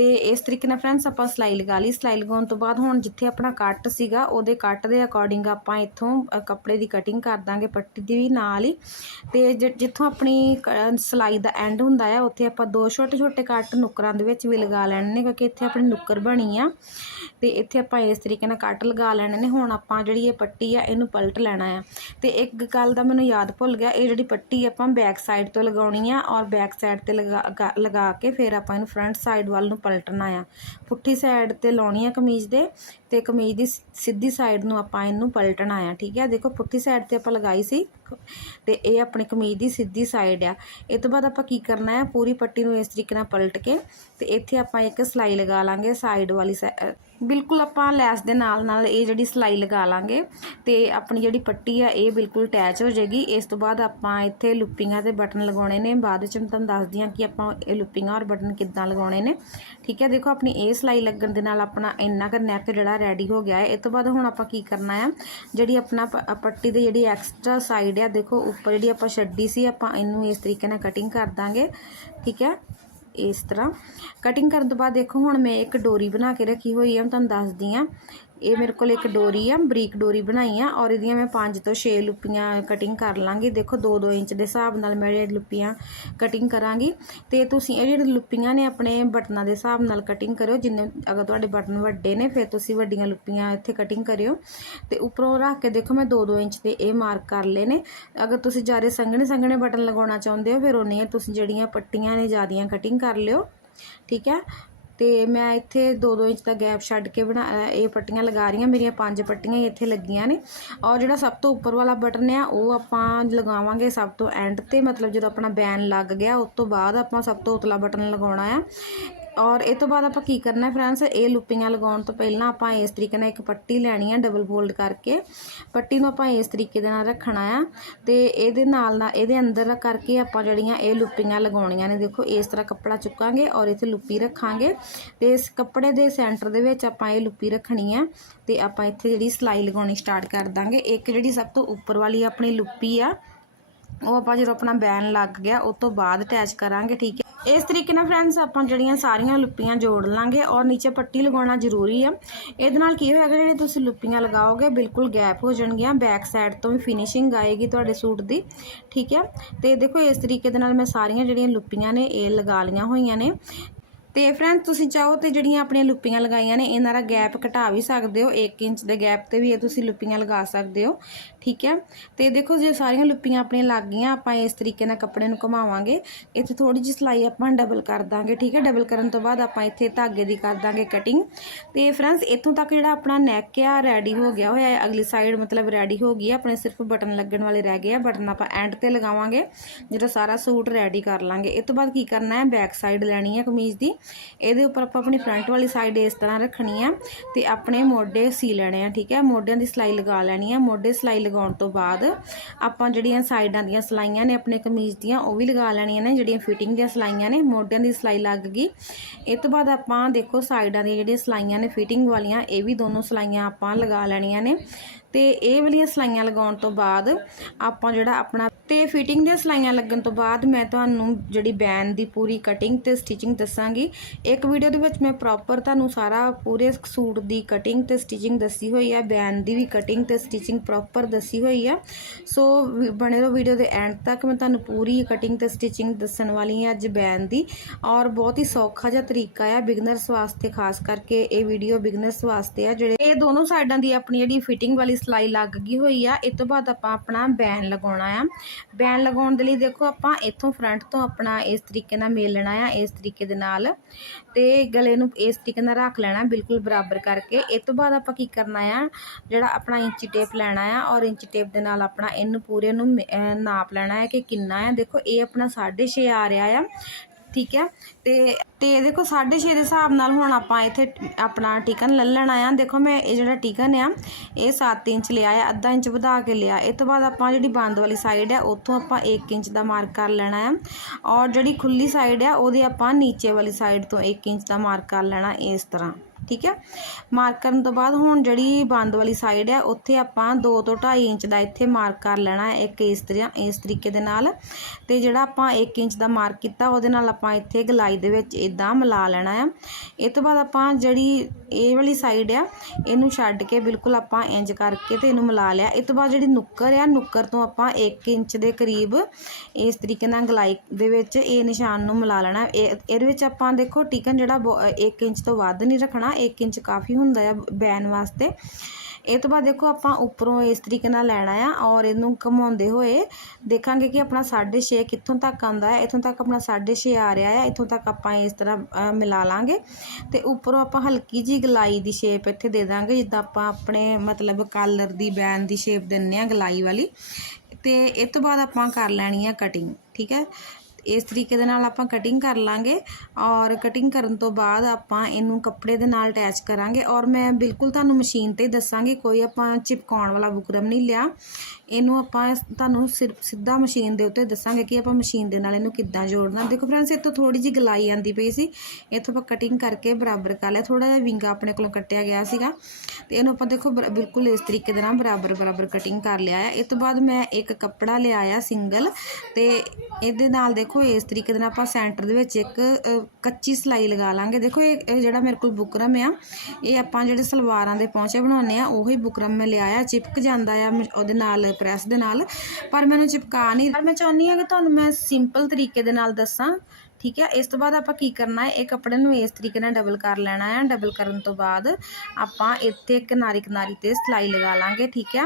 A: ਤੇ ਇਸ ਤਰੀਕੇ ਨਾਲ ਫਰੈਂਡਸ ਆਪਾਂ ਸਲਾਈ ਲਗਾ ਲਈ। ਸਲਾਈ ਲਗਾਉਣ ਤੋਂ ਬਾਅਦ ਹੁਣ ਜਿੱਥੇ ਆਪਣਾ ਕੱਟ ਸੀਗਾ, ਉਹਦੇ ਕੱਟ ਦੇ ਅਕੋਰਡਿੰਗ ਆਪਾਂ ਇੱਥੋਂ ਕੱਪੜੇ ਦੀ ਕਟਿੰਗ ਕਰ ਦਾਂਗੇ, ਪੱਟੀ ਦੀ ਵੀ ਨਾਲ ਹੀ। ਤੇ ਜਿੱਥੋਂ ਆਪਣੀ ਕ- ਸਲਾਈ ਦਾ ਐਂਡ ਹੁੰਦਾ ਆ, ਉੱਥੇ ਆਪਾਂ ਦੋ ਛੋਟੇ ਛੋਟੇ ਕੱਟ ਨੁੱਕਰਾਂ ਦੇ ਵਿੱਚ ਵੀ ਲਗਾ ਲੈਣੇ ਨੇ, ਕਿਉਂਕਿ ਇੱਥੇ ਆਪਣੀ ਨੁੱਕਰ ਬਣੀ ਆ। ਤੇ ਇੱਥੇ ਆਪਾਂ ਇਸ ਤਰੀਕੇ ਨਾਲ ਕੱਟ ਲਗਾ ਲੈਣੇ ਨੇ। ਹੁਣ ਆਪਾਂ ਜਿਹੜੀ ਇਹ ਪੱਟੀ ਆ, ਇਹਨੂੰ ਪਲਟ ਲੈਣਾ ਆ। ਤੇ ਇੱਕ ਗੱਲ ਦਾ ਮੈਨੂੰ ਯਾਦ ਭੁੱਲ ਗਿਆ, ਇਹ ਜਿਹੜੀ ਪੱਟੀ ਆਪਾਂ ਬੈਕ ਸਾਈਡ ਤੋਂ ਲਗਾਉਣੀ ਆ, ਔਰ ਬੈਕ ਸਾਈਡ ਤੇ ਲਗਾ ਲਗਾ ਕੇ ਫਿਰ ਆਪਾਂ ਇਹਨੂੰ ਫਰੰਟ ਸਾਈਡ ਵੱਲ ਨੂੰ ਪਲਟਣਾ ਆ। ਪੁੱਠੀ ਸਾਈਡ ਤੇ ਲਾਉਣੀ ਆ ਕਮੀਜ਼ ਦੇ ਤੇ ਕਮੀਜ਼ ਦੀ ਸਿੱਧੀ ਸਾਈਡ ਨੂੰ ਆਪਾਂ ਇਹਨੂੰ ਪਲਟਣਾ ਆ, ਠੀਕ ਹੈ ਦੇਖੋ ਪੁੱਠੀ ਸਾਈਡ ਤੇ ਆਪਾਂ ਲਗਾਈ ਸੀ ਤੇ ਇਹ ਆਪਣੀ ਕਮੀਜ਼ ਦੀ ਸਿੱਧੀ ਸਾਈਡ ਆ। ਇਹ ਤੋਂ ਬਾਅਦ ਆਪਾਂ ਕੀ ਕਰਨਾ ਹੈ ਪੂਰੀ ਪੱਟੀ ਨੂੰ ਇਸ ਤਰੀਕੇ ਨਾਲ ਪਲਟ ਕੇ ਤੇ ਇੱਥੇ ਆਪਾਂ ਇੱਕ ਸਲਾਈ ਲਗਾ ਲਾਂਗੇ ਸਾਈਡ ਵਾਲੀ ਸਾ- ਬਿਲਕੁਲ ਆਪਾਂ ਲੈਸ ਦੇ ਨਾਲ ਨਾਲ ਇਹ ਜਿਹੜੀ ਸਲਾਈ ਲਗਾ ਲਾਂਗੇ ਤੇ ਆਪਣੀ ਜਿਹੜੀ ਪੱਟੀ ਆ, ਇਹ ਬਿਲਕੁਲ ਅਟੈਚ ਹੋ ਜਾਏਗੀ। ਇਸ ਤੋਂ ਬਾਅਦ ਆਪਾਂ ਇੱਥੇ ਲੁੱਪਿੰਗਾਂ ਤੇ ਬਟਨ ਲਗਾਉਣੇ ਨੇ। ਬਾਅਦ ਵਿੱਚ ਮੈਂ ਤੁਹਾਨੂੰ ਦੱਸਦੀ ਹਾਂ ਕਿ ਆਪਾਂ ਇਹ ਲੁੱਪਿੰਗਾਂ ਔਰ ਬਟਨ ਕਿੱਦਾਂ ਲਗਾਉਣੇ ਨੇ। ਠੀਕ ਹੈ, ਦੇਖੋ ਆਪਣੀ ਇਹ ਸਲਾਈ ਲੱਗਣ ਦੇ ਨਾਲ ਆਪਣਾ ਇੰਨਾ ਕੁ ਨੈਕ ਜਿਹੜਾ ਰੈਡੀ ਹੋ ਗਿਆ ਹੈ। ਇਸ ਤੋਂ ਬਾਅਦ ਹੁਣ ਆਪਾਂ ਕੀ ਕਰਨਾ ਹੈ ਜਿਹੜੀ ਆਪਣਾ ਪ- ਪੱਟੀ ਦੀ ਜਿਹੜੀ ਐਕਸਟਰਾ ਸਾਈਡ ਆ, ਦੇਖੋ, ਉੱਪਰ ਜਿਹੜੀ ਆਪਾਂ ਛੱਡੀ ਸੀ, ਆਪਾਂ ਇਹਨੂੰ ਇਸ ਤਰੀਕੇ ਨਾਲ ਕਟਿੰਗ ਕਰ ਦਾਂਗੇ। ਠੀਕ ਹੈ ਇਸ ਤਰ੍ਹਾਂ। ਕਟਿੰਗ ਕਰਨ ਤੋਂ ਬਾਅਦ ਦੇਖੋ, ਹੁਣ ਮੈਂ ਇੱਕ ਡੋਰੀ ਬਣਾ ਕੇ ਰੱਖੀ ਹੋਈ ਹੈ ਮੈਂ ਤੁਹਾਨੂੰ ਦੱਸਦੀ ਆ। ਇਹ ਮੇਰੇ ਕੋਲ ਇੱਕ ਡੋਰੀ ਆ, ਬਰੀਕ ਡੋਰੀ ਬਣਾਈ ਆ ਔਰ ਇਹਦੀਆਂ ਮੈਂ 5 ਤੋਂ 6 ਲੁੱਪੀਆਂ ਕਟਿੰਗ ਕਰ ਲਾਂਗੀ। ਦੇਖੋ 2-2 ਇੰਚ ਦੇ ਹਿਸਾਬ ਨਾਲ ਮੈਂ ਇਹ ਲੁੱਪੀਆਂ ਕਟਿੰਗ ਕਰਾਂਗੀ। ਤੇ ਤੁਸੀਂ ਇਹ ਜਿਹੜੇ ਲੁੱਪੀਆਂ ਨੇ ਆਪਣੇ ਬਟਨਾਂ ਦੇ ਹਿਸਾਬ ਨਾਲ ਕਟਿੰਗ ਕਰਿਓ। ਜਿੰਨੇ ਅਗਰ ਤੁਹਾਡੇ ਬਟਨ ਵੱਡੇ ਨੇ, ਫਿਰ ਤੁਸੀਂ ਵੱਡੀਆਂ ਲੁੱਪੀਆਂ ਇੱਥੇ ਕਟਿੰਗ ਕਰਿਓ। ਤੇ ਉੱਪਰੋਂ ਰੱਖ ਕੇ ਦੇਖੋ, ਮੈਂ 2-2 ਇੰਚ ਦੇ ਇਹ ਮਾਰਕ ਕਰ ਲਏ ਨੇ। ਅਗਰ ਤੁਸੀਂ ਜ਼ਿਆਦਾ ਸੰਘਣੇ ਸੰਘਣੇ ਬਟਨ ਲਗਾਉਣਾ ਚਾਹੁੰਦੇ ਹੋ, ਫਿਰ ਉਹਨੀਆਂ ਤੁਸੀਂ ਜਿਹੜੀਆਂ ਪੱਟੀਆਂ ਨੇ, ਜ਼ਿਆਦੀਆਂ ਕਟਿੰਗ ਕਰ ਲਿਓ। ਠੀਕ ਹੈ? ਤੇ ਮੈਂ ਇੱਥੇ 2-2 ਇੰਚ ਦਾ ਗੈਪ ਛੱਡ ਕੇ ਬਣਾ ਇਹ ਪੱਟੀਆਂ ਲਗਾ ਰਹੀ ਹਾਂ। ਮੇਰੀਆਂ ਪੰਜ ਪੱਟੀਆਂ ਹੀ ਇੱਥੇ ਲੱਗੀਆਂ ਨੇ। ਔਰ ਜਿਹੜਾ ਸਭ ਤੋਂ ਉੱਪਰ ਵਾਲਾ ਬਟਨ ਆ, ਉਹ ਆਪਾਂ ਲਗਾਵਾਂਗੇ ਸਭ ਤੋਂ ਐਂਡ ਤੇ। ਮਤਲਬ ਜਦੋਂ ਆਪਣਾ ਬੈਨ ਲੱਗ ਗਿਆ, ਉਸ ਤੋਂ ਬਾਅਦ ਆਪਾਂ ਸਭ ਤੋਂ ਉਤਲਾ ਬਟਨ ਲਗਾਉਣਾ ਆ। ਔਰ ਇਹ ਤੋਂ ਬਾਅਦ ਆਪਾਂ ਕੀ ਕਰਨਾ ਹੈ ਫਰੈਂਡਸ ਇਹ ਲੁੱਪੀਆਂ ਲਗਾਉਣ ਤੋਂ ਪਹਿਲਾਂ ਆਪਾਂ ਇਸ ਤਰੀਕੇ ਨਾਲ ਇੱਕ ਪੱਟੀ ਲੈਣੀ ਆ ਡਬਲ ਫੋਲਡ ਕਰਕੇ। ਪੱਟੀ ਨੂੰ ਆਪਾਂ ਇਸ ਤਰੀਕੇ ਦੇ ਨਾਲ ਰੱਖਣਾ ਆ ਤੇ ਇਹਦੇ ਨਾਲ ਨਾਲ ਇਹਦੇ ਅੰਦਰ ਕਰਕੇ ਆਪਾਂ ਜਿਹੜੀਆਂ ਇਹ ਲੁੱਪੀਆਂ ਲਗਾਉਣੀਆਂ ਨੇ, ਦੇਖੋ ਇਸ ਤਰ੍ਹਾਂ ਕੱਪੜਾ ਚੁੱਕਾਂਗੇ ਔਰ ਇੱਥੇ ਲੁੱਪੀ ਰੱਖਾਂਗੇ। ਤੇ ਇਸ ਕੱਪੜੇ ਦੇ ਸੈਂਟਰ ਦੇ ਵਿੱਚ ਆਪਾਂ ਇਹ ਲੁੱਪੀ ਰੱਖਣੀ ਹੈ ਤੇ ਆਪਾਂ ਇੱਥੇ ਜਿਹੜੀ ਸਲਾਈ ਲਗਾਉਣੀ ਸਟਾਰਟ ਕਰ ਦਾਂਗੇ। ਇੱਕ ਜਿਹੜੀ ਸਭ ਤੋਂ ਉੱਪਰ ਵਾਲੀ ਆਪਣੀ ਲੁੱਪੀ ਆ ਉਹ ਆਪਾਂ ਜਦੋਂ ਆਪਣਾ ਬੈਨ ਲੱਗ ਗਿਆ ਉਸ ਤੋਂ ਬਾਅਦ ਅਟੈਚ ਕਰਾਂਗੇ, ਠੀਕ ਹੈ? ਇਸ ਤਰੀਕੇ ਨਾਲ ਫਰੈਂਡਸ ਆਪਾਂ ਜਿਹੜੀਆਂ ਸਾਰੀਆਂ ਲੁੱਪੀਆਂ ਜੋੜ ਲਾਂਗੇ ਔਰ ਨੀਚੇ ਪੱਟੀ ਲਗਾਉਣਾ ਜ਼ਰੂਰੀ ਆ। ਇਹਦੇ ਨਾਲ ਕੀ ਹੋਏਗਾ, ਜਿਹੜੇ ਤੁਸੀਂ ਲੁੱਪੀਆਂ ਲਗਾਓਗੇ, ਬਿਲਕੁਲ ਗੈਪ ਹੋ ਜਾਣਗੀਆਂ ਬੈਕ ਸਾਈਡ ਤੋਂ ਵੀ ਫਿਨਿਸ਼ਿੰਗ ਆਏਗੀ ਤੁਹਾਡੇ ਸੂਟ ਦੀ, ਠੀਕ ਹੈ? ਤੇ ਦੇਖੋ, ਇਸ ਤਰੀਕੇ ਦੇ ਨਾਲ ਮੈਂ ਸਾਰੀਆਂ ਜਿਹੜੀਆਂ ਲੁੱਪੀਆਂ ਨੇ, ਇਹ ਲਗਾ ਲਈਆਂ ਹੋਈਆਂ ਨੇ। ਤੇ ਫਰੈਂਡ ਤੁਸੀਂ ਚਾਹੋ ਤੇ ਜਿਹੜੀਆਂ ਆਪਣੀਆਂ ਲੁੱਪੀਆਂ ਲਗਾਈਆਂ ਨੇ, ਇਹਨਾਂ ਦਾ ਗੈਪ ਘਟਾ ਵੀ ਸਕਦੇ ਹੋ। 1 ਇੰਚ ਦੇ ਗੈਪ ਤੇ ਵੀ ਇਹ ਤੁਸੀਂ ਲੁੱਪੀਆਂ ਲਗਾ ਸਕਦੇ ਹੋ। ਠੀਕ ਹੈ? ਤੇ ਦੇਖੋ ਜੇ ਸਾਰੀਆਂ ਲੁੱਪੀਆਂ ਆਪਣੀਆਂ ਲੱਗ ਗਈਆਂ, ਆਪਾਂ ਇਸ ਤਰੀਕੇ ਨਾਲ ਕੱਪੜੇ ਨੂੰ ਘੁਮਾਵਾਂਗੇ। ਇੱਥੇ ਥੋੜੀ ਜਿਹੀ ਸਲਾਈ ਆਪਾਂ ਡਬਲ ਕਰ ਦਾਂਗੇ, ਠੀਕ ਹੈ? ਡਬਲ ਕਰਨ ਤੋਂ ਬਾਅਦ ਆਪਾਂ ਇੱਥੇ ਧਾਗੇ ਦੀ ਕਰ ਦਾਂਗੇ ਕਟਿੰਗ ਤੇ ਫਰੈਂਡਸ ਇੱਥੋਂ ਤੱਕ ਜਿਹੜਾ ਆਪਣਾ ਨੈਕ ਆ ਰੈਡੀ ਹੋ ਗਿਆ ਹੋਇਆ ਹੈ। ਅਗਲੀ ਸਾਈਡ ਮਤਲਬ ਰੈਡੀ ਹੋ ਗਈ ਹੈ ਆਪਣੇ ਸਿਰਫ ਬਟਨ ਲੱਗਣ ਵਾਲੇ ਰਹਿ ਗਏ ਆ। ਬਟਨ ਆਪਾਂ ਐਂਡ ਤੇ ਲਗਾਵਾਂਗੇ, ਜਦੋਂ ਸਾਰਾ ਸੂਟ ਰੈਡੀ ਕਰ ਲਾਂਗੇ। ਇਸ ਤੋਂ ਬਾਅਦ ਕੀ ਕਰਨਾ ਹੈ? ਬੈਕ ਸਾਈਡ ਲੈਣੀ ਹੈ ਕਮੀਜ਼ ਦੀ। ਇਹਦੇ ਉੱਪਰ ਆਪਾਂ ਆਪਣੀ ਫਰੰਟ ਵਾਲੀ ਸਾਈਡ ਇਸ ਤਰ੍ਹਾਂ ਰੱਖਣੀ ਹੈ ਤੇ ਆਪਣੇ ਮੋਢੇ ਸੀ ਲੈਣੇ ਆ, ਠੀਕ ਹੈ? ਮੋਢਿਆਂ ਦੀ ਸਲਾਈ ਲਗਾ ਲੈਣੀ ਹੈ ਮੋਢੇ ਸਲਾਈ ਲਗਾਉਣ ਤੋਂ ਬਾਅਦ ਆਪਾਂ ਜਿਹੜੀਆਂ ਸਾਈਡਾਂ ਦੀਆਂ ਸਲਾਈਆਂ ਨੇ, ਆਪਣੇ ਕਮੀਜ਼ ਦੀਆਂ, ਉਹ ਵੀ ਲਗਾ ਲੈਣੀਆਂ ਨੇ, ਜਿਹੜੀਆਂ ਫਿਟਿੰਗ ਦੀਆਂ ਸਲਾਈਆਂ ਨੇ, ਮੋਢਿਆਂ ਦੀ ਸਲਾਈ ਲੱਗ ਗਈ। ਇਹ ਤੋਂ ਬਾਅਦ ਆਪਾਂ ਦੇਖੋ ਸਾਈਡਾਂ ਦੀਆਂ ਜਿਹੜੀਆਂ ਸਲਾਈਆਂ ਨੇ ਫਿਟਿੰਗ ਵਾਲੀਆਂ, ਇਹ ਵੀ ਦੋਨੋਂ ਸਲਾਈਆਂ ਆਪਾਂ ਲਗਾ ਲੈਣੀਆਂ ਨੇ। ਤੇ ਇਹ ਵਾਲੀਆਂ ਸਲਾਈਆਂ ਲਗਾਉਣ ਤੋਂ ਬਾਅਦ ਆਪਾਂ ਜਿਹੜਾ ਆਪਣਾ ਤੇ ਫਿਟਿੰਗ ਦੀਆਂ ਸਲਾਈਆਂ ਲੱਗਣ ਤੋਂ ਬਾਅਦ ਮੈਂ ਤੁਹਾਨੂੰ ਜਿਹੜੀ ਬੈਨ ਦੀ ਪੂਰੀ ਕਟਿੰਗ ਤੇ ਸਟਿਚਿੰਗ ਦੱਸਾਂਗੀ। ਇੱਕ ਵੀਡੀਓ ਦੇ ਵਿੱਚ ਮੈਂ ਪ੍ਰੋਪਰ ਤੁਹਾਨੂੰ ਸਾਰਾ ਪੂਰੇ ਸੂਟ ਦੀ ਕਟਿੰਗ ਤੇ ਸਟਿਚਿੰਗ ਦੱਸੀ ਹੋਈ ਹੈ ਬੈਨ ਦੀ ਵੀ ਕਟਿੰਗ ਤੇ ਸਟਿਚਿੰਗ ਪ੍ਰੋਪਰ ਦੱਸੀ ਹੋਈ ਆ। ਸੋ ਵੀ- ਬਣੇ ਰਹੋ ਵੀਡੀਓ ਦੇ ਐਂਡ ਤੱਕ, ਮੈਂ ਤੁਹਾਨੂੰ ਪੂਰੀ ਕਟਿੰਗ ਤੇ ਸਟਿਚਿੰਗ ਦੱਸਣ ਵਾਲੀ ਹਾਂ ਅੱਜ ਬੈਨ ਦੀ। ਔਰ ਬਹੁਤ ਹੀ ਸੌਖਾ ਜਿਹਾ ਤਰੀਕਾ ਆ ਬਿਗਨਰਸ ਵਾਸਤੇ, ਖਾਸ ਕਰਕੇ ਇਹ ਵੀਡੀਓ ਬਿਗਨਰਸ ਵਾਸਤੇ ਆ, ਜਿਹੜੇ ਇਹ ਦੋਨੋਂ ਸਾਈਡਾਂ ਦੀ ਆਪਣੀ ਜਿਹੜੀ ਫਿਟਿੰਗ ਵਾਲੀ ਸਲਾਈ ਲੱਗ ਗਈ ਹੋਈ ਆ। ਇਸ ਤੋਂ ਬਾਅਦ ਆਪਾਂ ਆਪਣਾ ਬੈਨ ਲਗਾਉਣਾ ਆ। ਬੈਨ ਲਗਾਉਣ ਦੇ ਲਈ ਦੇਖੋ ਆਪਾਂ ਇੱਥੋਂ ਫਰੰਟ ਤੋਂ ਆਪਣਾ ਇਸ ਤਰੀਕੇ ਨਾਲ ਮੇਲ ਲੈਣਾ ਆ, ਇਸ ਤਰੀਕੇ ਦੇ ਨਾਲ। ਤੇ ਗਲੇ ਨੂੰ ਇਸ ਤਰੀਕੇ ਨਾਲ ਰੱਖ ਲੈਣਾ ਬਿਲਕੁਲ ਬਰਾਬਰ ਕਰਕੇ। ਇਸ ਤੋਂ ਬਾਅਦ ਆਪਾਂ ਕੀ ਕਰਨਾ ਆ, ਜਿਹੜਾ ਆਪਣਾ ਇੰਚੀ ਟੇਪ ਲੈਣਾ ਆ ਔਰ ਇੰਚੀ ਟੇਪ ਦੇ ਨਾਲ ਆਪਣਾ ਇਹਨੂੰ ਪੂਰੇ ਨੂੰ ਨਾਪ ਲੈਣਾ ਹੈ ਕਿ ਕਿੰਨਾ ਆ। ਦੇਖੋ ਇਹ ਆਪਣਾ 6.5 ਆ ਰਿਹਾ ਆ। ਠੀਕ ਹੈ? ਤੇ ਤੇ ਦੇਖੋ 6.5 ਦੇ ਹਿਸਾਬ ਨਾਲ ਹੁਣ ਆਪਾਂ ਇੱਥੇ ਆਪਣਾ ਟਿਕਨ ਲੈ ਲੈਣਾ ਆ। ਦੇਖੋ ਮੈਂ ਇਹ ਜਿਹੜਾ ਟਿਕਨ ਆ, ਇਹ 7 ਇੰਚ ਲਿਆ ਆ, ਅੱਧਾ ਇੰਚ ਵਧਾ ਕੇ ਲਿਆ। ਇਹ ਤੋਂ ਬਾਅਦ ਆਪਾਂ ਜਿਹੜੀ ਬੰਦ ਵਾਲੀ ਸਾਈਡ ਆ, ਉੱਥੋਂ ਆਪਾਂ 1 ਇੰਚ ਦਾ ਮਾਰਕ ਕਰ ਲੈਣਾ ਆ। ਔਰ ਜਿਹੜੀ ਖੁੱਲੀ ਸਾਈਡ ਆ, ਉਹਦੇ ਆਪਾਂ ਨੀਚੇ ਵਾਲੀ ਸਾਈਡ ਤੋਂ 1 ਇੰਚ ਦਾ ਮਾਰਕ ਕਰ ਲੈਣਾ ਇਸ ਤਰ੍ਹਾਂ। ਠੀਕ ਹੈ? ਮਾਰਕ ਕਰਨ ਤੋਂ ਬਾਅਦ ਹੁਣ ਜਿਹੜੀ ਬੰਦ ਵਾਲੀ ਸਾਈਡ ਆ, ਉੱਥੇ ਆਪਾਂ 2 ਤੋਂ 2.5 ਇੰਚ ਦਾ ਇੱਥੇ ਮਾਰਕ ਕਰ ਲੈਣਾ ਹੈ, ਇੱਕ ਇਸ ਤਰ੍ਹਾਂ ਇਸ ਤਰੀਕੇ ਦੇ ਨਾਲ। ਤੇ ਜਿਹੜਾ ਆਪਾਂ 1 ਇੰਚ ਦਾ ਮਾਰਕ ਕੀਤਾ, ਉਹਦੇ ਨਾਲ ਆਪਾਂ ਇੱਥੇ ਗਲਾਈ ਦੇ ਵਿੱਚ ਇਦਾਂ ਮਿਲਾ ਲੈਣਾ ਆ ਇਹ ਤੋਂ ਬਾਅਦ ਆਪਾਂ ਜਿਹੜੀ ਇਹ ਵਾਲੀ ਸਾਈਡ ਆ, ਇਹਨੂੰ ਛੱਡ ਕੇ ਬਿਲਕੁਲ ਆਪਾਂ ਇੰਜ ਕਰਕੇ ਤੇ ਇਹਨੂੰ ਮਿਲਾ ਲਿਆ। ਇਹ ਤੋਂ ਬਾਅਦ ਜਿਹੜੀ ਨੁੱਕਰ ਆ, ਨੁੱਕਰ ਤੋਂ ਆਪਾਂ 1 ਇੰਚ ਦੇ ਕਰੀਬ ਇਸ ਤਰੀਕੇ ਨਾਲ ਗਲਾਈ ਦੇ ਵਿੱਚ ਇਹ ਨਿਸ਼ਾਨ ਨੂੰ ਮਿਲਾ ਲੈਣਾ ਇਹ, ਇਹਦੇ ਵਿੱਚ ਆਪਾਂ ਦੇਖੋ, ਟਿਕਨ ਜਿਹੜਾ 1 ਇੰਚ ਤੋਂ ਵੱਧ ਨਹੀਂ ਰੱਖਣਾ 1 ਇੰਚ ਕਾਫੀ ਹੁੰਦਾ ਆ ਬੈਨ ਵਾਸਤੇ। ਇਹ ਤੋਂ ਬਾਅਦ ਦੇਖੋ ਆਪਾਂ ਉੱਪਰੋਂ ਇਸ ਤਰੀਕੇ ਨਾਲ ਲੈਣਾ ਆ ਔਰ ਇਹਨੂੰ ਘਮਾਉਂਦੇ ਹੋਏ ਦੇਖਾਂਗੇ ਕਿ ਆਪਣਾ 6.5 ਕਿੱਥੋਂ ਤੱਕ ਆਉਂਦਾ ਹੈ। ਇੱਥੋਂ ਤੱਕ ਆਪਣਾ 6.5 ਆ ਰਿਹਾ ਹੈ ਇੱਥੋਂ ਤੱਕ ਆਪਾਂ ਇਸ ਤਰ੍ਹਾਂ ਮਿਲਾ ਲਾਂਗੇ। ਤੇ ਉੱਪਰੋਂ ਆਪਾਂ ਹਲਕੀ ਜੀ ਗਲਾਈ ਦੀ ਸ਼ੇਪ ਇੱਥੇ ਦੇ ਦਾਂਗੇ। ਜਿੱਦਾਂ ਆਪਾਂ ਆਪਣੇ ਮਤਲਬ ਕਾਲਰ ਦੀ ਬੈਨ ਦੀ ਸ਼ੇਪ ਦਿੰਨੇ ਆ ਗਲਾਈ ਵਾਲੀ। ਤੇ ਇਹ ਤੋਂ ਬਾਅਦ ਆਪਾਂ ਕਰ ਲੈਣੀ ਆ ਕਟਿੰਗ ਠੀਕ ਹੈ? ਇਸ ਤਰੀਕੇ ਦੇ ਨਾਲ ਆਪਾਂ ਕਟਿੰਗ ਕਰ ਲਾਂਗੇ ਔਰ ਕਟਿੰਗ ਕਰਨ ਤੋਂ ਬਾਅਦ ਆਪਾਂ ਇਹਨੂੰ ਕੱਪੜੇ ਦੇ ਨਾਲ ਅਟੈਚ ਕਰਾਂਗੇ ਔਰ ਮੈਂ ਬਿਲਕੁਲ ਤੁਹਾਨੂੰ ਮਸ਼ੀਨ ਤੇ ਹੀ ਦੱਸਾਂਗੀ, ਕੋਈ ਆਪਾਂ ਚਿਪਕਾਉਣ ਵਾਲਾ ਬੁਕਰਮ ਨਹੀਂ ਲਿਆ। ਇਹਨੂੰ ਆਪਾਂ ਤੁਹਾਨੂੰ ਸਿਰਫ ਸਿੱਧਾ ਮਸ਼ੀਨ ਦੇ ਉੱਤੇ ਦੱਸਾਂਗੇ ਕਿ ਆਪਾਂ ਮਸ਼ੀਨ ਦੇ ਨਾਲ ਇਹਨੂੰ ਕਿੱਦਾਂ ਜੋੜਨਾ। ਦੇਖੋ ਫਰੈਂਡਸ ਇਹ ਤੋਂ ਥੋੜੀ ਜਿਹੀ ਗਲਾਈ ਆਂਦੀ ਪਈ ਸੀ। ਇੱਥੋਂ ਆਪਾਂ ਕਟਿੰਗ ਕਰਕੇ ਬਰਾਬਰ ਕਰ ਲਿਆ। ਥੋੜਾ ਜਿਹਾ ਵਿੰਗਾ ਆਪਣੇ ਕੋਲੋਂ ਕੱਟਿਆ ਗਿਆ ਸੀਗਾ। ਤੇ ਇਹਨੂੰ ਆਪਾਂ ਦੇਖੋ ਬਰ- ਬਿਲਕੁਲ ਇਸ ਤਰੀਕੇ ਦੇ ਨਾਲ ਬਰਾਬਰ ਬਰਾਬਰ ਕਟਿੰਗ ਕਰ ਲਿਆ ਹੈ। ਇਸ ਤੋਂ ਬਾਅਦ ਮੈਂ ਇੱਕ ਕੱਪੜਾ ਲਿਆਇਆ ਸਿੰਗਲ ਤੇ ਇਹਦੇ ਨਾਲ ਦੇਖੋ ਦੇਖੋ, ਇਸ ਤਰੀਕੇ ਦੇ ਨਾਲ ਆਪਾਂ ਸੈਂਟਰ ਦੇ ਵਿੱਚ ਇੱਕ ਕੱਚੀ ਸਲਾਈ ਲਗਾ ਲਾਂਗੇ। ਦੇਖੋ, ਇਹ ਜਿਹੜਾ ਮੇਰੇ ਕੋਲ ਬੁਕਰਮ ਆ, ਇਹ ਆਪਾਂ ਜਿਹੜੇ ਸਲਵਾਰਾਂ ਦੇ ਪਹੁੰਚੇ ਬਣਾਉਂਦੇ ਆ, ਉਹੀ ਬੁਕਰਮ ਮੈਂ ਲਿਆ ਆ। ਚਿਪਕ ਜਾਂਦਾ ਆ ਮ- ਉਹਦੇ ਨਾਲ, ਪ੍ਰੈਸ ਦੇ ਨਾਲ। ਪਰ ਮੈਨੂੰ ਚਿਪਕਾ ਨਹੀਂ ਪਰ ਮੈਂ ਚਾਹੁੰਦੀ ਆ ਕਿ ਤੁਹਾਨੂੰ ਮੈਂ ਸਿੰਪਲ ਤਰੀਕੇ ਦੇ ਨਾਲ ਦੱਸਾਂ, ਠੀਕ ਹੈ ਇਸ ਤੋਂ ਬਾਅਦ ਆਪਾਂ ਕੀ ਕਰਨਾ ਹੈ? ਇਹ ਕੱਪੜੇ ਨੂੰ ਇਸ ਤਰੀਕੇ ਨਾਲ ਡਬਲ ਕਰ ਲੈਣਾ ਹੈ ਡਬਲ ਕਰਨ ਤੋਂ ਬਾਅਦ ਆਪਾਂ ਇੱਥੇ ਕਿਨਾਰੀ ਕਿਨਾਰੀ ਤੇ ਸਲਾਈ ਲਗਾ ਲਾਂਗੇ, ਠੀਕ ਹੈ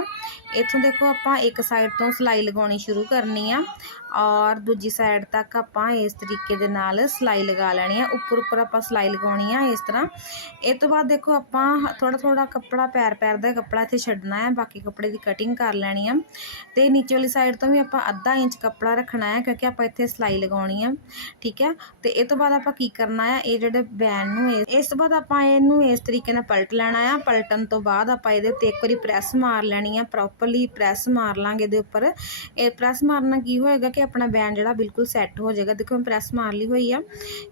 A: ਇੱਥੋਂ ਦੇਖੋ ਆਪਾਂ ਇੱਕ ਸਾਈਡ ਤੋਂ ਸਲਾਈ ਲਗਾਉਣੀ ਸ਼ੁਰੂ ਕਰਨੀ ਆ। ਔਰ ਦੂਜੀ ਸਾਈਡ ਤੱਕ ਆਪਾਂ ਇਸ ਤਰੀਕੇ ਦੇ ਨਾਲ ਸਲਾਈ ਲਗਾ ਲੈਣੀ ਆ। ਉੱਪਰ ਉੱਪਰ ਆਪਾਂ ਸਲਾਈ ਲਗਾਉਣੀ ਆ ਇਸ ਤਰ੍ਹਾਂ। ਇਹ ਤੋਂ ਬਾਅਦ ਦੇਖੋ ਆਪਾਂ ਥੋੜਾ ਥੋੜਾ ਕੱਪੜਾ ਪੈਰ ਪੈਰ ਦਾ ਕੱਪੜਾ ਇੱਥੇ ਛੱਡਣਾ ਹੈ ਬਾਕੀ ਕੱਪੜੇ ਦੀ ਕਟਿੰਗ ਕਰ ਲੈਣੀ ਆ। ਤੇ ਨੀਚੇ ਵਾਲੀ ਸਾਈਡ ਤੋਂ ਵੀ ਆਪਾਂ ਅੱਧਾ ਇੰਚ ਕੱਪੜਾ ਰੱਖਣਾ ਹੈ ਕਿਉਂਕਿ ਆਪਾਂ ਇੱਥੇ ਸਲਾਈ ਲਗਾਉਣੀ ਆ। ਠੀਕ ਹੈ ਤੇ ਇਹ ਤੋਂ ਬਾਅਦ ਆਪਾਂ ਕੀ ਕਰਨਾ ਆ? ਇਹ ਜਿਹੜੇ ਬੈਨ ਨੂੰ ਇਹ- ਇਸ ਤੋਂ ਬਾਅਦ ਆਪਾਂ ਇਹਨੂੰ ਇਸ ਤਰੀਕੇ ਨਾਲ ਪਲਟ ਲੈਣਾ ਆ। ਪਲਟਣ ਤੋਂ ਬਾਅਦ ਆਪਾਂ ਇਹਦੇ ਉੱਤੇ ਇੱਕ ਵਾਰੀ ਪ੍ਰੈਸ ਮਾਰ ਲੈਣੀ ਆ। ਪ੍ਰੋਪਰਲੀ ਪ੍ਰੈਸ ਮਾਰ ਲਾਂਗੇ ਇਹਦੇ ਉੱਪਰ। ਇਹ ਪ੍ਰੈਸ ਮਾਰਨਾ ਕੀ ਹੋਏਗਾ ਕਿ ਆਪਣਾ ਬੈਨ ਜਿਹੜਾ ਬਿਲਕੁਲ ਸੈੱਟ ਹੋ ਜਾਏਗਾ। ਦੇਖੋ, ਮੈਂ ਪ੍ਰੈਸ ਮਾਰ ਲਈ ਹੋਈ ਆ।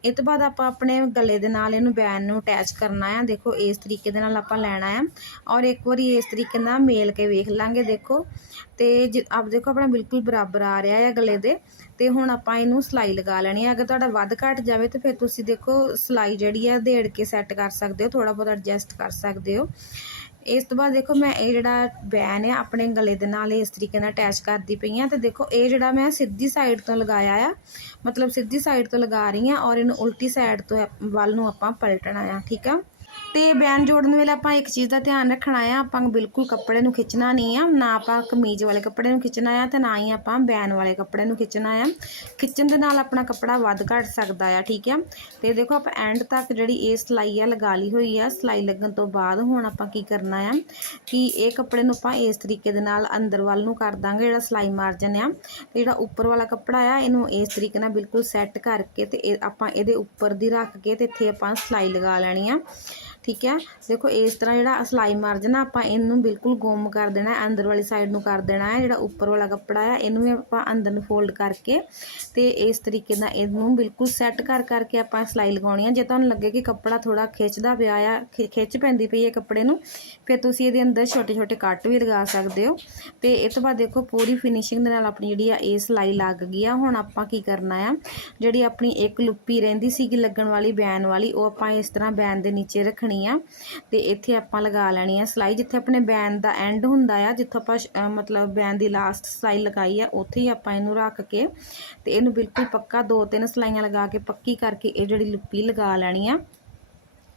A: ਇਹ ਤੋਂ ਬਾਅਦ ਆਪਾਂ ਆਪਣੇ ਗਲੇ ਦੇ ਨਾਲ ਇਹਨੂੰ ਬੈਨ ਨੂੰ ਅਟੈਚ ਕਰਨਾ ਆ। ਦੇਖੋ, ਇਸ ਤਰੀਕੇ ਦੇ ਨਾਲ ਆਪਾਂ ਲੈਣਾ ਆ। ਔਰ ਇੱਕ ਵਾਰੀ ਇਸ ਤਰੀਕੇ ਨਾਲ ਮੇਲ ਕੇ ਵੇਖ ਲਾਂਗੇ, ਦੇਖੋ। ਤੇ ਜ- ਆਪ ਦੇਖੋ, ਆਪਣਾ ਬਿਲਕੁਲ ਬਰਾਬਰ ਆ ਰਿਹਾ ਹੈ ਗਲੇ ਦੇ। ਤੇ ਹੁਣ ਆਪਾਂ ਇਹਨੂੰ ਸਲਾਈ ਲਗਾ ਲੈਣੀ ਹੈ ਅਗਰ ਤੁਹਾਡਾ ਵੱਧ ਘਟ ਜਾਵੇ, ਤਾਂ ਫਿਰ ਤੁਸੀਂ ਦੇਖੋ, ਸਲਾਈ ਜਿਹੜੀ ਆ, ਦੇੜ ਕੇ ਸੈੱਟ ਕਰ ਸਕਦੇ ਹੋ ਥੋੜਾ ਬਹੁਤ ਐਡਜਸਟ ਕਰ ਸਕਦੇ ਹੋ। ਇਸ ਤੋਂ ਬਾਅਦ ਦੇਖੋ ਮੈਂ ਇਹ ਜਿਹੜਾ ਬੈਨ ਹੈ ਆਪਣੇ ਗਲੇ ਦੇ ਨਾਲ ਇਸ ਤਰੀਕੇ ਨਾਲ ਅਟੈਚ ਕਰਦੀ ਪਈ ਆ ਤੇ ਦੇਖੋ ਇਹ ਜਿਹੜਾ ਮੈਂ ਸਿੱਧੀ ਸਾਈਡ ਤੋਂ ਲਗਾਇਆ ਆ, ਮਤਲਬ ਸਿੱਧੀ ਸਾਈਡ ਤੋਂ ਲਗਾ ਰਹੀ ਆ ਔਰ ਇਹਨੂੰ ਉਲਟੀ ਸਾਈਡ ਤੋਂ ਵੱਲ ਨੂੰ ਆਪਾਂ ਪਲਟਣਾ ਆ, ਠੀਕ ਆ? ਤੇ ਬੈਨ ਜੋੜਨ ਵੇਲੇ ਆਪਾਂ ਇੱਕ ਚੀਜ਼ ਦਾ ਧਿਆਨ ਰੱਖਣਾ ਆ, ਆਪਾਂ ਬਿਲਕੁਲ ਕੱਪੜੇ ਨੂੰ ਖਿੱਚਣਾ ਨਹੀਂ ਆ, ਨਾ ਆਪਾਂ ਕਮੀਜ਼ ਵਾਲੇ ਕੱਪੜੇ ਨੂੰ ਖਿੱਚਣਾ ਆ ਤੇ ਨਾ ਹੀ ਆਪਾਂ ਬੈਨ ਵਾਲੇ ਕੱਪੜੇ ਨੂੰ ਖਿੱਚਣਾ ਆ। ਖਿੱਚਣ ਦੇ ਨਾਲ ਆਪਣਾ ਕੱਪੜਾ ਵੱਧ ਘਟ ਸਕਦਾ ਆ, ਠੀਕ ਆ? ਤੇ ਦੇਖੋ ਆਪਾਂ ਐਂਡ ਤੱਕ ਜਿਹੜੀ ਇਹ ਸਲਾਈ ਆ ਲਗਾ ਲਈ ਹੋਈ ਆ, ਸਲਾਈ ਲੱਗਣ ਤੋਂ ਬਾਅਦ ਹੁਣ ਆਪਾਂ ਕੀ ਕਰਨਾ ਆ ਕਿ ਇਹ ਕੱਪੜੇ ਨੂੰ ਆਪਾਂ ਇਸ ਤਰੀਕੇ ਦੇ ਨਾਲ ਅੰਦਰ ਵੱਲ ਨੂੰ ਕਰ ਦਾਂਗੇ, ਜਿਹੜਾ ਸਲਾਈ ਮਾਰਜਨ ਆ। ਤੇ ਜਿਹੜਾ ਉੱਪਰ ਵਾਲਾ ਕੱਪੜਾ ਆ, ਇਹਨੂੰ ਇਸ ਤਰੀਕੇ ਨਾਲ ਬਿਲਕੁਲ ਸੈੱਟ ਕਰਕੇ ਤੇ ਇਹ ਆਪਾਂ ਇਹਦੇ ਉੱਪਰ ਦੀ ਰੱਖ ਕੇ ਤੇ ਇੱਥੇ ਆਪਾਂ ਸਲਾਈ ਲਗਾ ਲੈਣੀ ਆ। ਠੀਕ ਹੈ? ਦੇਖੋ, ਇਸ ਤਰ੍ਹਾਂ ਜਿਹੜਾ ਸਲਾਈ ਮਾਰਜਨ ਆ ਆਪਾਂ ਇਹਨੂੰ ਬਿਲਕੁਲ ਗੋਮ ਕਰ ਦੇਣਾ ਹੈ ਅੰਦਰ ਵਾਲੀ ਸਾਈਡ ਨੂੰ ਕਰ ਦੇਣਾ ਹੈ, ਜਿਹੜਾ ਉੱਪਰ ਵਾਲਾ ਕੱਪੜਾ ਆ ਇਹਨੂੰ ਵੀ ਆਪਾਂ ਅੰਦਰ ਨੂੰ ਫੋਲਡ ਕਰਕੇ ਤੇ ਇਸ ਤਰੀਕੇ ਨਾਲ ਇਹਨੂੰ ਬਿਲਕੁਲ ਸੈੱਟ ਕਰ ਕਰਕੇ ਆਪਾਂ ਸਲਾਈ ਲਗਾਉਣੀ ਆ ਜੇ ਤੁਹਾਨੂੰ ਲੱਗੇ ਕਿ ਕੱਪੜਾ ਥੋੜਾ ਖਿੱਚਦਾ ਪਿਆ ਆ, ਖਿ- ਖਿੱਚ ਪੈਂਦੀ ਪਈ ਹੈ ਕੱਪੜੇ ਨੂੰ, ਫਿਰ ਤੁਸੀਂ ਇਹਦੇ ਅੰਦਰ ਛੋਟੇ ਛੋਟੇ ਕੱਟ ਵੀ ਲਗਾ ਸਕਦੇ ਹੋ। ਤੇ ਇਹ ਤੋਂ ਬਾਅਦ ਦੇਖੋ, ਪੂਰੀ ਫਿਨਿਸ਼ਿੰਗ ਦੇ ਨਾਲ ਆਪਣੀ ਜਿਹੜੀ ਆ ਇਹ ਸਲਾਈ ਲੱਗ ਗਈ ਆ। ਹੁਣ ਆਪਾਂ ਕੀ ਕਰਨਾ ਆ, ਜਿਹੜੀ ਆਪਣੀ ਇੱਕ ਲੁੱਪੀ ਰਹਿੰਦੀ ਸੀਗੀ ਲੱਗਣ ਵਾਲੀ, ਬੈਨ ਵਾਲੀ, ਉਹ ਆਪਾਂ ਇਸ ਤਰ੍ਹਾਂ ਬੈਨ ਦੇ ਨੀਚੇ ਰੱਖਣੀ ਆ। ਤੇ ਇੱਥੇ ਆਪਾਂ ਲਗਾ ਲੈਣੀ ਆ ਸਲਾਈ। ਜਿੱਥੇ ਆਪਣੇ ਬੈਨ ਦਾ ਐਂਡ ਹੁੰਦਾ ਆ, ਜਿੱਥੋਂ ਆਪਾਂ ਮਤਲਬ ਬੈਨ ਦੀ ਲਾਸਟ ਸਲਾਈ ਲਗਾਈ ਆ, ਉੱਥੇ ਹੀ ਆਪਾਂ ਇਹਨੂੰ ਰੱਖ ਕੇ ਤੇ ਇਹਨੂੰ ਬਿਲਕੁਲ ਪੱਕਾ ਦੋ ਤਿੰਨ ਸਲਾਈਆਂ ਲਗਾ ਕੇ ਪੱਕੀ ਕਰਕੇ ਇਹ ਜਿਹੜੀ ਲੁੱਪੀ ਲਗਾ ਲੈਣੀ ਆ।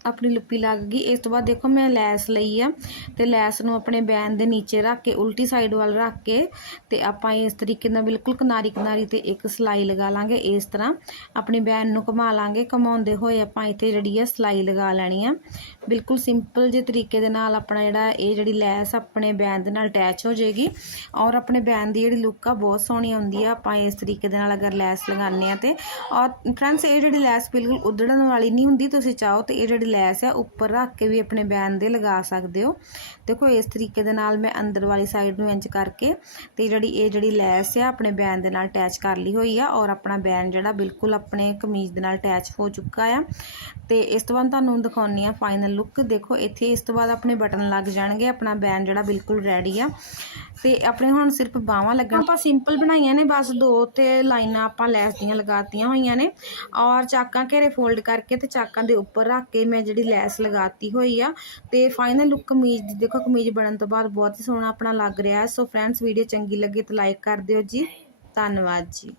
A: ਆਪਣੀ ਲੁੱਪੀ ਲੱਗ ਗਈ। ਇਸ ਤੋਂ ਬਾਅਦ ਦੇਖੋ ਮੈਂ ਲੈਸ ਲਈ ਆ ਤੇ ਲੈਸ ਨੂੰ ਆਪਣੇ ਬੈਨ ਦੇ ਨੀਚੇ ਰੱਖ ਕੇ, ਉਲਟੀ ਸਾਈਡ ਵੱਲ ਰੱਖ ਕੇ ਤੇ ਆਪਾਂ ਇਸ ਤਰੀਕੇ ਨਾਲ ਬਿਲਕੁਲ ਕਿਨਾਰੀ ਕਿਨਾਰੀ ਤੇ ਇੱਕ ਸਲਾਈ ਲਗਾ ਲਾਂਗੇ। ਇਸ ਤਰ੍ਹਾਂ ਆਪਣੀ ਬੈਨ ਨੂੰ ਘੁਮਾ ਲਾਂਗੇ। ਘਮਾਉਂਦੇ ਹੋਏ ਆਪਾਂ ਇੱਥੇ ਜਿਹੜੀ ਆ ਸਲਾਈ ਲਗਾ ਲੈਣੀ ਆ। ਬਿਲਕੁਲ ਸਿੰਪਲ ਜੇ ਤਰੀਕੇ ਦੇ ਨਾਲ ਆਪਣਾ ਜਿਹੜਾ ਇਹ ਜਿਹੜੀ ਲੈਸ ਆਪਣੇ ਬੈਨ ਦੇ ਨਾਲ ਅਟੈਚ ਹੋ ਜਾਏਗੀ ਔਰ ਆਪਣੇ ਬੈਨ ਦੀ ਜਿਹੜੀ ਲੁੱਕ ਆ ਬਹੁਤ ਸੋਹਣੀ ਆਉਂਦੀ ਆ। ਆਪਾਂ ਇਸ ਤਰੀਕੇ ਦੇ ਨਾਲ ਅਗਰ ਲੈਸ ਲਗਾਉਂਦੇ ਆ ਤੇ ਔਰ ਫਰੈਂਡਸ ਇਹ ਜਿਹੜੀ ਲੈਸ ਬਿਲਕੁਲ ਉਧੜਨ ਵਾਲੀ ਨਹੀਂ ਹੁੰਦੀ, ਤੁਸੀਂ ਚਾਹੋ ਤੇ ਇਹ ਜਿਹੜੀ ਲੈਸ ਆ, ਉੱਪਰ ਰੱਖ ਕੇ ਵੀ ਆਪਣੇ ਬੈਨ ਦੇ ਲਗਾ ਸਕਦੇ ਹੋ। ਦੇਖੋ, ਇਸ ਤਰੀਕੇ ਦੇ ਨਾਲ ਮੈਂ ਅੰਦਰ ਵਾਲੀ ਸਾਈਡ ਨੂੰ ਇੰਚ ਕਰਕੇ ਤੇ ਜਿਹੜੀ ਇਹ ਜਿਹੜੀ ਲੈਸ ਆ, ਆਪਣੇ ਬੈਨ ਦੇ ਨਾਲ ਅਟੈਚ ਕਰ ਲਈ ਹੋਈ ਆ ਔਰ ਆਪਣਾ ਬੈਨ ਜਿਹੜਾ ਬਿਲਕੁਲ ਆਪਣੇ ਕਮੀਜ਼ ਦੇ ਨਾਲ ਅਟੈਚ ਹੋ ਚੁੱਕਾ ਆ। ਤੇ ਇਸ ਤੋਂ ਬਾਅਦ ਤੁਹਾਨੂੰ ਦਿਖਾਉਣੀ ਆ ਫਾਈਨਲ ਲੁੱਕ ਦੇਖੋ, ਇੱਥੇ ਇਸ ਤੋਂ ਬਾਅਦ ਆਪਣੇ ਬਟਨ ਲੱਗ ਜਾਣਗੇ, ਆਪਣਾ ਬੈਨ ਜਿਹੜਾ ਬਿਲਕੁਲ ਰੈਡੀ ਆ। ਤੇ ਆਪਣੇ ਹੁਣ ਸਿਰਫ ਬਾਹਾਂ ਲੱਗਣ ਆਪਾਂ ਸਿੰਪਲ ਬਣਾਈਆਂ ਨੇ, ਬਸ ਦੋ ਤੇ ਲਾਈਨਾਂ ਆਪਾਂ ਲੈਸ ਦੀਆਂ ਲਗਾਤੀਆਂ ਹੋਈਆਂ ਨੇ। ਔਰ ਚਾਕਾਂ ਘੇਰੇ ਫੋਲਡ ਕਰਕੇ ਤੇ ਚਾਕਾਂ ਦੇ ਉੱਪਰ ਰੱਖ ਕੇ ਮੈਂ ਜਿਹੜੀ ਲੈਸ ਲਗਾਤੀ ਹੋਈ ਆ। ਤੇ ਫਾਈਨਲ ਲੁੱਕ ਕਮੀਜ਼ ਦੀ ਦੇਖੋ, ਕਮੀਜ਼ ਬਣਨ ਤੋਂ ਬਾਅਦ ਬਹੁਤ ਹੀ ਸੋਹਣਾ ਆਪਣਾ ਲੱਗ ਰਿਹਾ। ਸੋ ਫਰੈਂਡਸ ਵੀਡੀਓ ਚੰਗੀ ਲੱਗੇ ਤਾਂ ਲਾਈਕ ਕਰ ਦਿਓ ਜੀ। ਧੰਨਵਾਦ ਜੀ।